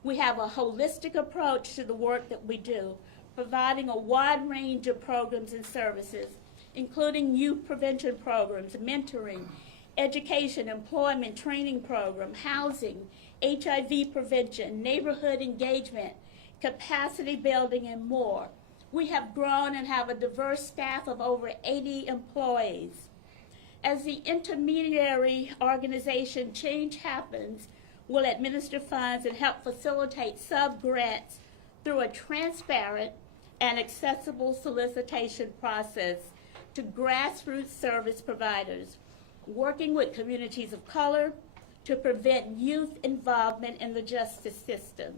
We have a holistic approach to the work that we do, providing a wide range of programs and services, including youth prevention programs, mentoring, education, employment training program, housing, HIV prevention, neighborhood engagement, capacity building, and more. We have grown and have a diverse staff of over 80 employees. As the intermediary organization, Change Happens will administer funds and help facilitate sub-grants through a transparent and accessible solicitation process to grassroots service providers, working with communities of color to prevent youth involvement in the justice system.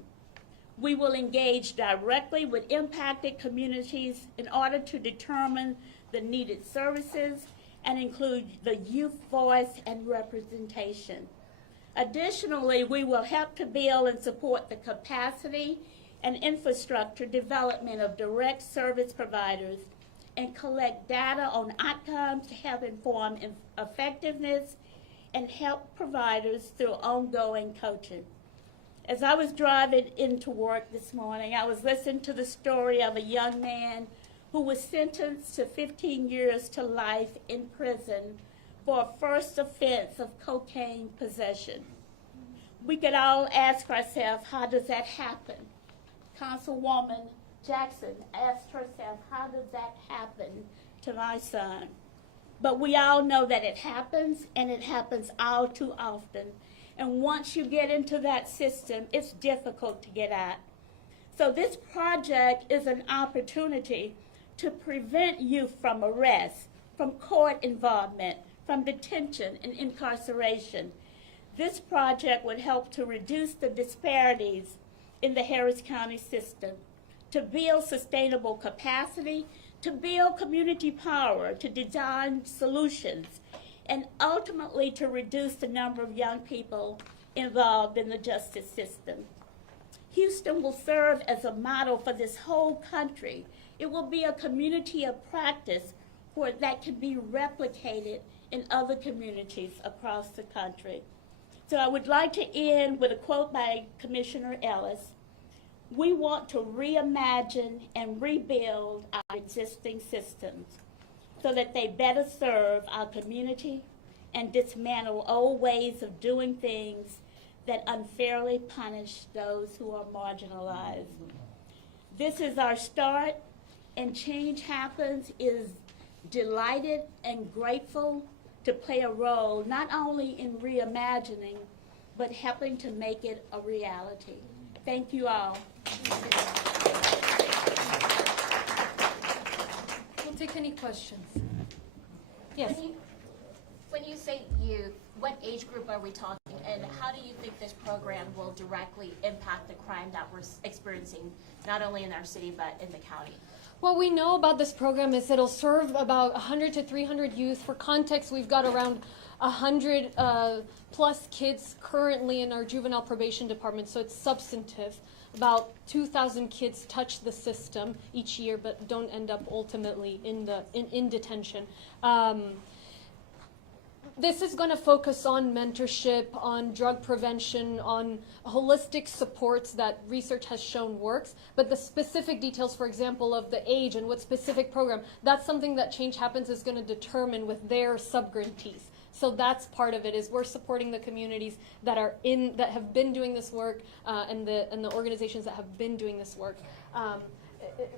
We will engage directly with impacted communities in order to determine the needed services and include the youth voice and representation. Additionally, we will help to build and support the capacity and infrastructure development of direct service providers and collect data on outcomes to help inform effectiveness and help providers through ongoing coaching. As I was driving into work this morning, I was listening to the story of a young man who was sentenced to 15 years to life in prison for a first offense of cocaine possession. We could all ask ourselves, how does that happen? Councilwoman Jackson asked herself, how does that happen to my son? But we all know that it happens, and it happens all too often. And once you get into that system, it's difficult to get out. So this project is an opportunity to prevent youth from arrest, from court involvement, from detention and incarceration. This project would help to reduce the disparities in the Harris County system, to build sustainable capacity, to build community power, to design solutions, and ultimately to reduce the number of young people involved in the justice system. Houston will serve as a model for this whole country. It will be a community of practice where that can be replicated in other communities across the country. So I would like to end with a quote by Commissioner Ellis. We want to reimagine and rebuild our existing systems so that they better serve our community and dismantle old ways of doing things that unfairly punish those who are marginalized. This is our start, and Change Happens is delighted and grateful to play a role not only in reimagining, but helping to make it a reality. Thank you all. We'll take any questions. Yes. When you say youth, what age group are we talking, and how do you think this program will directly impact the crime that we're experiencing, not only in our city, but in the county? What we know about this program is it'll serve about 100 to 300 youth. For context, we've got around 100 plus kids currently in our juvenile probation department, so it's substantive. About 2,000 kids touch the system each year, but don't end up ultimately in detention. This is going to focus on mentorship, on drug prevention, on holistic supports that research has shown works. But the specific details, for example, of the age and what specific program, that's something that Change Happens is going to determine with their subgrantees. So that's part of it, is we're supporting the communities that have been doing this work, and the organizations that have been doing this work.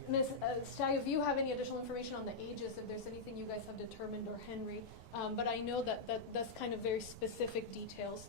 Ms. Stagg, if you have any additional information on the ages, if there's anything you guys have determined, or Henry, but I know that's kind of very specific details.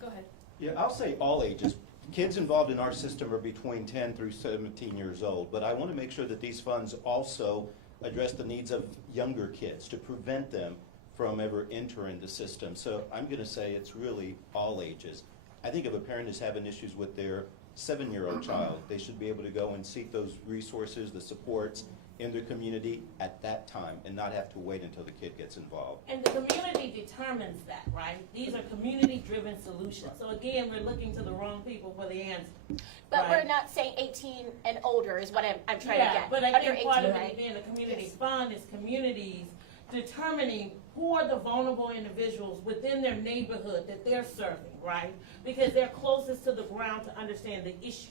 Go ahead. Yeah, I'll say all ages. Kids involved in our system are between 10 through 17 years old, but I want to make sure that these funds also address the needs of younger kids to prevent them from ever entering the system. So I'm going to say it's really all ages. I think if a parent is having issues with their 7-year-old child, they should be able to go and seek those resources, the supports in their community at that time, and not have to wait until the kid gets involved. And the community determines that, right? These are community-driven solutions. So again, we're looking to the wrong people for the answer. But right? we're not saying 18 and older is what I'm trying to get. But I Under think 18, part of right? it being a community fund is communities determining who are the vulnerable individuals within their neighborhood that they're serving, right? Because they're closest to the ground to understand the issues.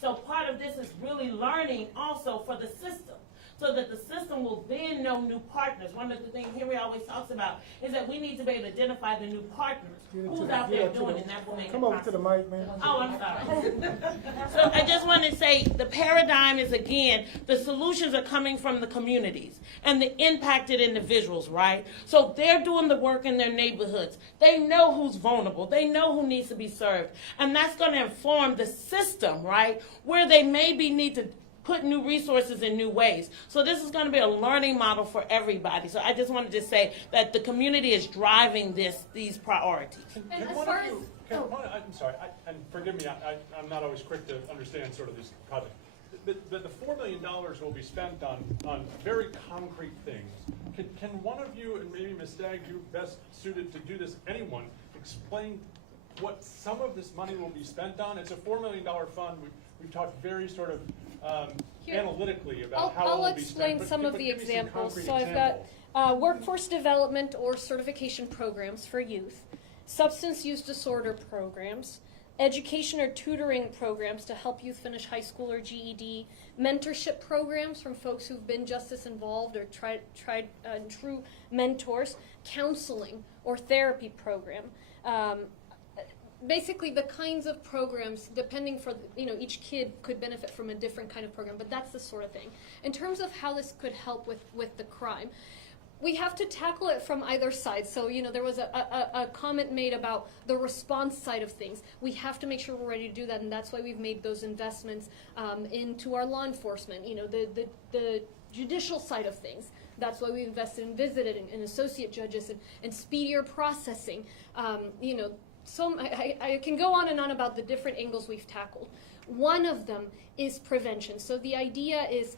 So part of this is really learning also for the system, so that the system will then know new partners. One of the things Henry always talks about is that we need to be able to identify the new partners. Who's out there doing it, and that will make it possible. Come over to the mic, man. Oh, I'm sorry. So I just want to say the paradigm is, again, the solutions are coming from the communities and the impacted individuals, right? So they're doing the work in their neighborhoods. They know who's vulnerable. They know who needs to be served. And that's going to inform the system, right, where they maybe need to put new resources in new ways. So this is going to be a learning model for everybody. So I just wanted to say that the community is driving these priorities. And as far as, I'm sorry, and forgive me, I'm not always quick to understand sort of this project. But the $4 million will be spent on very concrete things. Can one of you, and maybe Ms. Stagg, you best suited to do this, anyone, explain what some of this money will be spent on? It's a $4 million fund. We've talked very sort of analytically about how it will be spent. I'll explain some of the examples. So I've got workforce development or certification programs for youth, substance use disorder programs, education or tutoring programs to help youth finish high school or GED, mentorship programs from folks who've been justice involved or tried true mentors, counseling or therapy program. Basically the kinds of programs, depending for, each kid could benefit from a different kind of program, but that's the sort of thing. In terms of how this could help with the crime, we have to tackle it from either side. So, there was a comment made about the response side of things. We have to make sure we're ready to do that, and that's why we've made those investments into our law enforcement, the judicial side of things. That's why we invested in visiting and associate judges and speedier processing, So I can go on and on about the different angles we've tackled. One of them is prevention. So the idea is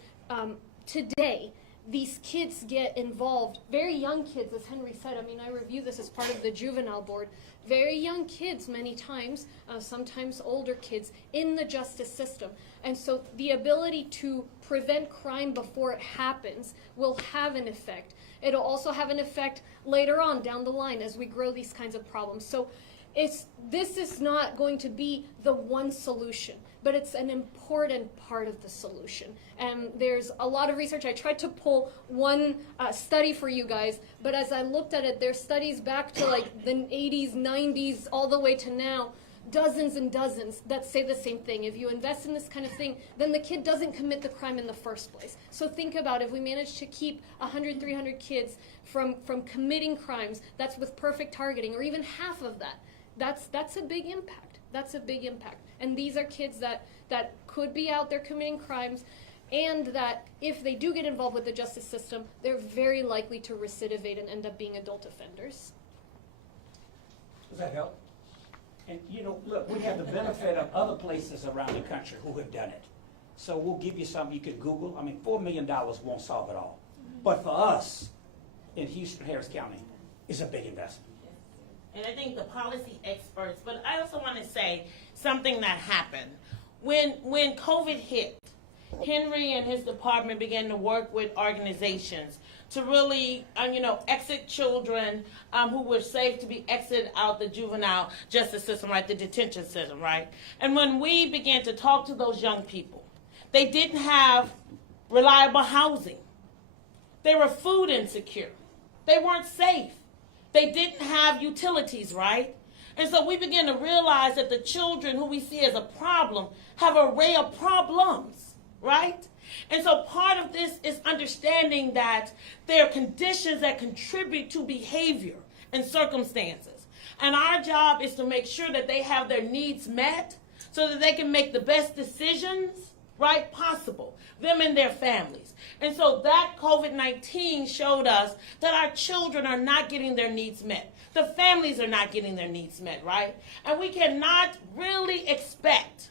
today, these kids get involved, very young kids, as Henry said. I mean, I review this as part of the Juvenile Board. Very young kids, many times, sometimes older kids, in the justice system. And so the ability to prevent crime before it happens will have an effect. It'll also have an effect later on down the line as we grow these kinds of problems. So this is not going to be the one solution, but it's an important part of the solution. And there's a lot of research. I tried to pull one study for you guys, but as I looked at it, there's studies back to like the 80s, 90s, all the way to now, dozens and dozens that say the same thing. If you invest in this kind of thing, then the kid doesn't commit the crime in the first place. So think about if we manage to keep 100, 300 kids from committing crimes, that's with perfect targeting, or even half of that. That's a big impact. That's a big impact. And these are kids that could be out there committing crimes, and that if they do get involved with the justice system, they're very likely to recidivate and end up being adult offenders. Does that help? And look, we have the benefit of other places around the country who have done it. So we'll give you something you can Google. I mean, $4 million won't solve it all. But for us in Houston, Harris County, it's a big investment. And I think the policy experts, but I also want to say something that happened. When COVID hit, Henry and his department began to work with organizations to really, exit children who were safe to be exited out the juvenile justice system, right, the detention system, right? And when we began to talk to those young people, they didn't have reliable housing. They were food insecure. They weren't safe. They didn't have utilities, right? And so we began to realize that the children who we see as a problem have an array of problems, right? And so part of this is understanding that there are conditions that contribute to behavior and circumstances. And our job is to make sure that they have their needs met so that they can make the best decisions, right, possible, them and their families. And so that COVID-19 showed us that our children are not getting their needs met. The families are not getting their needs met, right? And we cannot really expect,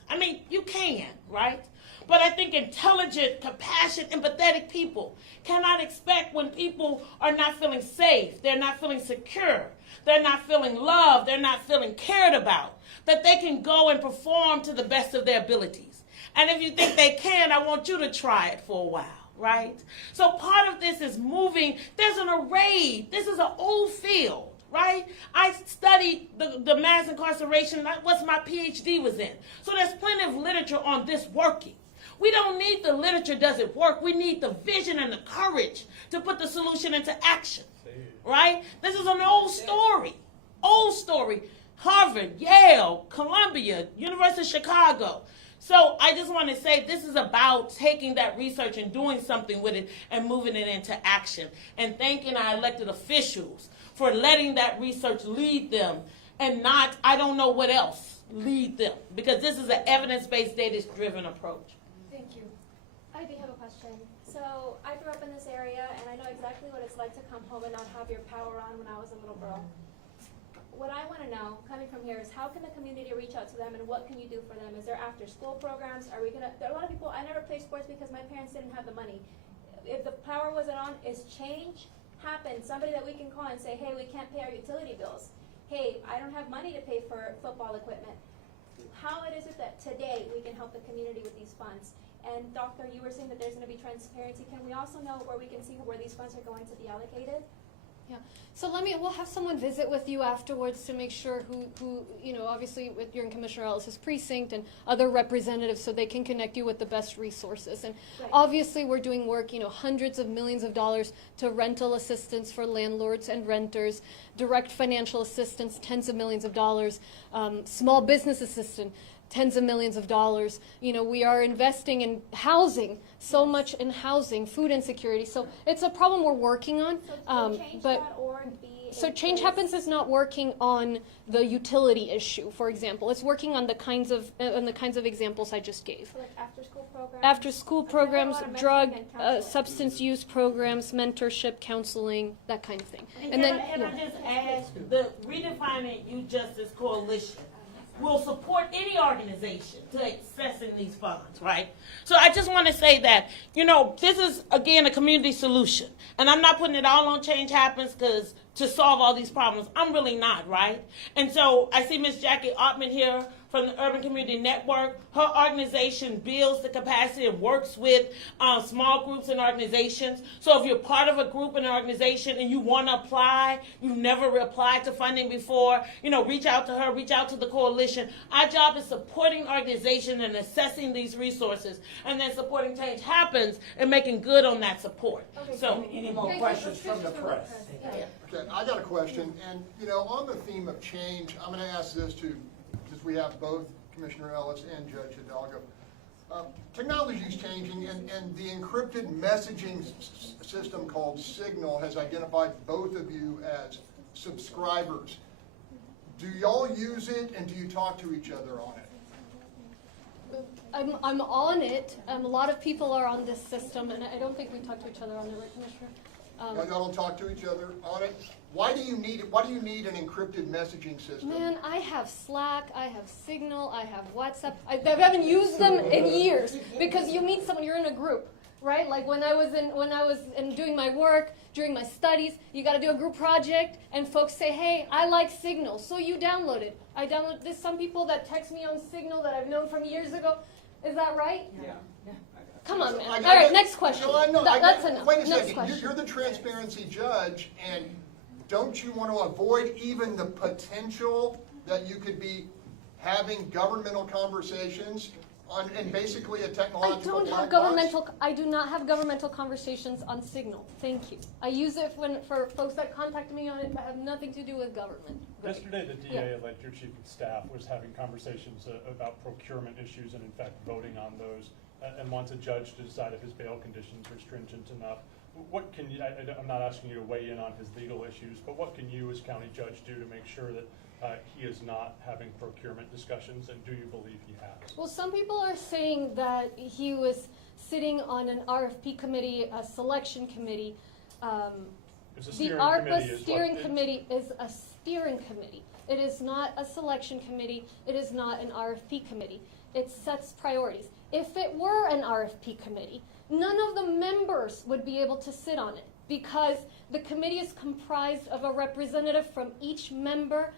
you can, right? But I think intelligent, compassionate, empathetic people cannot expect when people are not feeling safe, they're not feeling secure, they're not feeling loved, they're not feeling cared about, that they can go and perform to the best of their abilities. And if you think they can, I want you to try it for a while, right? So part of this is moving. There's an array. This is an old field, right? I studied the mass incarceration. That's what my PhD was in. So there's plenty of literature on this working. We don't need the literature does it work. We need the vision and the courage to put the solution into action, right? This is an old story. Harvard, Yale, Columbia, University of Chicago. So I just want to say this is about taking that research and doing something with it and moving it into action, and thanking our elected officials for letting that research lead them and not, I don't know what else, lead them, because this is an evidence-based, data-driven approach. Thank you. I do have a question. So I grew up in this area, and I know exactly what it's like to come home and not have your power on when I was a little girl. What I want to know, coming from here, is how can the community reach out to them, and what can you do for them? Is there after-school programs? Are we gonna? There are a lot of people. I never played sports because my parents didn't have the money. If the power wasn't on, is change happen? Somebody that we can call and say, hey, we can't pay our utility bills. Hey, I don't have money to pay for football equipment. How it is it that today we can help the community with these funds? And Doctor, you were saying that there's going to be transparency. Can we also know where we can see where these funds are going to be allocated? Yeah. So we'll have someone visit with you afterwards to make sure who obviously you're in Commissioner Ellis's precinct and other representatives, so they can connect you with the best resources. And obviously we're doing work, hundreds of millions of dollars to rental assistance for landlords and renters, direct financial assistance, tens of millions of dollars, small business assistance, tens of millions of dollars. We are investing in housing, so much in housing, food insecurity. So it's a problem we're working on. So Change Happens is not working on the utility issue, for example. It's working on the kinds of examples I just gave. So like after-school programs? After-school programs, drug, substance use programs, mentorship, counseling, that kind of thing. And then I just add, the Redefining Youth Justice Coalition will support any organization to accessing these funds, right? So I just want to say that, this is, again, a community solution. And I'm not putting it all on Change Happens because to solve all these problems. I'm really not, right? And so I see Ms. Jackie Ottman here from the Urban Community Network. Her organization builds the capacity and works with small groups and organizations. So if you're part of a group and an organization and you want to apply, you've never applied to funding before, reach out to her, reach out to the coalition. Our job is supporting organizations and assessing these resources, and then supporting Change Happens and making good on that support. Okay. So, any more questions from the press? Yeah. Okay, I got a question, and on the theme of change, I'm going to ask this because we have both Commissioner Ellis and Judge Hidalgo. Technology is changing, and the encrypted messaging system called Signal has identified both of you as subscribers. Do y'all use it, and do you talk to each other on it? I'm on it. A lot of people are on this system, and I don't think we talk to each other on it, right, Commissioner? Y'all don't talk to each other on it? Why do you need it? Why do you need an encrypted messaging system? Man, I have Slack, I have Signal, I have WhatsApp. I haven't used them in years because you meet someone, you're in a group, right? Like when I was doing my work, during my studies, you got to do a group project, and folks say, hey, I like Signal, so you download it. I download this. Some people that text me on Signal that I've known from years ago. Is that right? Yeah. Come on, man. All right, next question. That's enough. Wait a next second. question. You're the transparency judge, and don't you want to avoid even the potential that you could be having governmental conversations on, and basically a technological black box? I do not have governmental conversations on Signal. Thank you. I use it for folks that contact me on it that have nothing to do with government. Yesterday, the DA, like your chief of staff, was having conversations about procurement issues and, in fact, voting on those, and wants a judge to decide if his bail conditions are stringent enough. What can you? I'm not asking you to weigh in on his legal issues, but what can you, as county judge, do to make sure that he is not having procurement discussions, and do you believe he has? Well, some people are saying that he was sitting on an RFP committee, a selection committee. The ARPA steering committee is a steering committee. It is not a selection committee. It is not an RFP committee. It sets priorities. If it were an RFP committee, none of the members would be able to sit on it because the committee is comprised of a representative from each member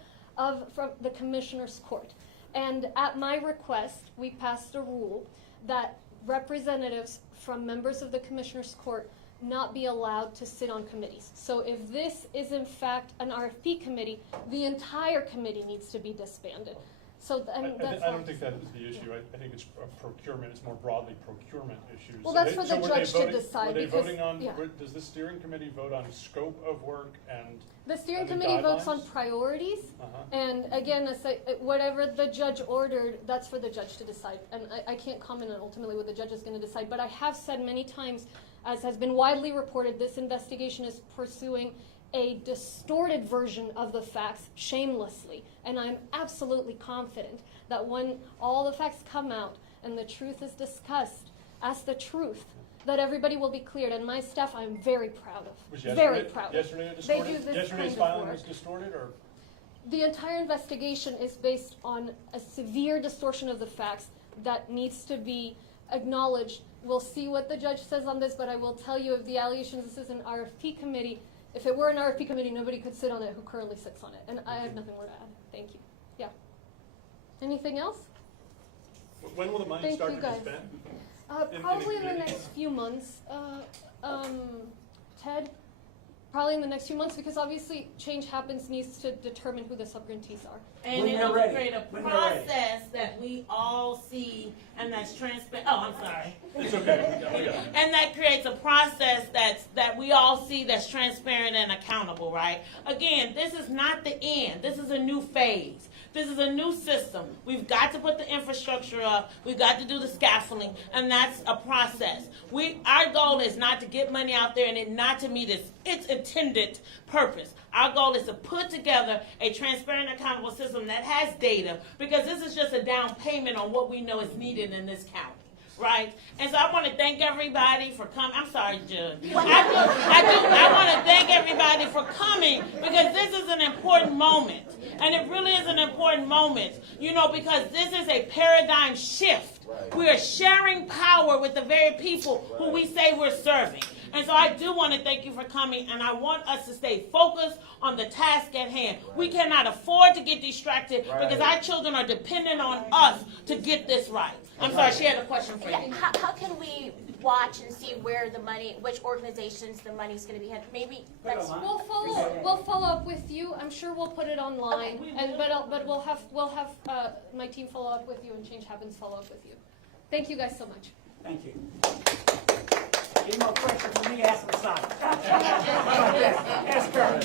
from the Commissioner's Court. And at my request, we passed a rule that representatives from members of the Commissioner's Court not be allowed to sit on committees. So if this is in fact an RFP committee, the entire committee needs to be disbanded. So I don't think that is the issue. I think it's procurement. It's more broadly procurement issues. Well, that's for the judge to decide. Were they voting on? Yeah. Does the steering committee vote on scope of work and? The steering committee votes on priorities, and again, whatever the judge ordered, that's for the judge to decide. And I can't comment on ultimately what the judge is going to decide. But I have said many times, as has been widely reported, this investigation is pursuing a distorted version of the facts shamelessly. And I'm absolutely confident that when all the facts come out and the truth is discussed as the truth, that everybody will be cleared. And my staff, I'm very proud of. Was very proud. Yesterday They do this yesterday's filing was distorted, or? The entire investigation is based on a severe distortion of the facts that needs to be acknowledged. We'll see what the judge says on this, but I will tell you, if the allegations, this is an RFP committee. If it were an RFP committee, nobody could sit on it who currently sits on it. And I have nothing more to add. Thank you. Yeah. Anything else? When will the money start to be spent? Probably in the next few months. Ted? Probably in the next few months, because obviously Change Happens needs to determine who the subgrantees are. And it will create a process that we all see and that's transparent. Oh, I'm sorry. It's okay. And that creates a process that we all see that's transparent and accountable, right? Again, this is not the end. This is a new phase. This is a new system. We've got to put the infrastructure up. We've got to do the scaffolding, and that's a process. Our goal is not to get money out there and it not to meet its intended purpose. Our goal is to put together a transparent, accountable system that has data, because this is just a down payment on what we know is needed in this county. Right? And so I want to thank everybody for coming. I'm sorry, Judge. I want to thank everybody for coming, because this is an important moment. And it really is an important moment, you know, because this is a paradigm shift. We are sharing power with the very people who we say we're serving. And so I do want to thank you for coming, and I want us to stay focused on the task at hand. We cannot afford to get distracted because our children are dependent on us to get this right. I'm sorry, she had a question for you. Yeah, how can we watch and see where the money, which organizations the money's going to be headed? Maybe that's We'll follow up with you. I'm sure we'll put it online, but we'll have my team follow up with you, and Change Happens follow up with you. Thank you guys so much. Thank you. Any more questions for me? Ask Masada. Ask her.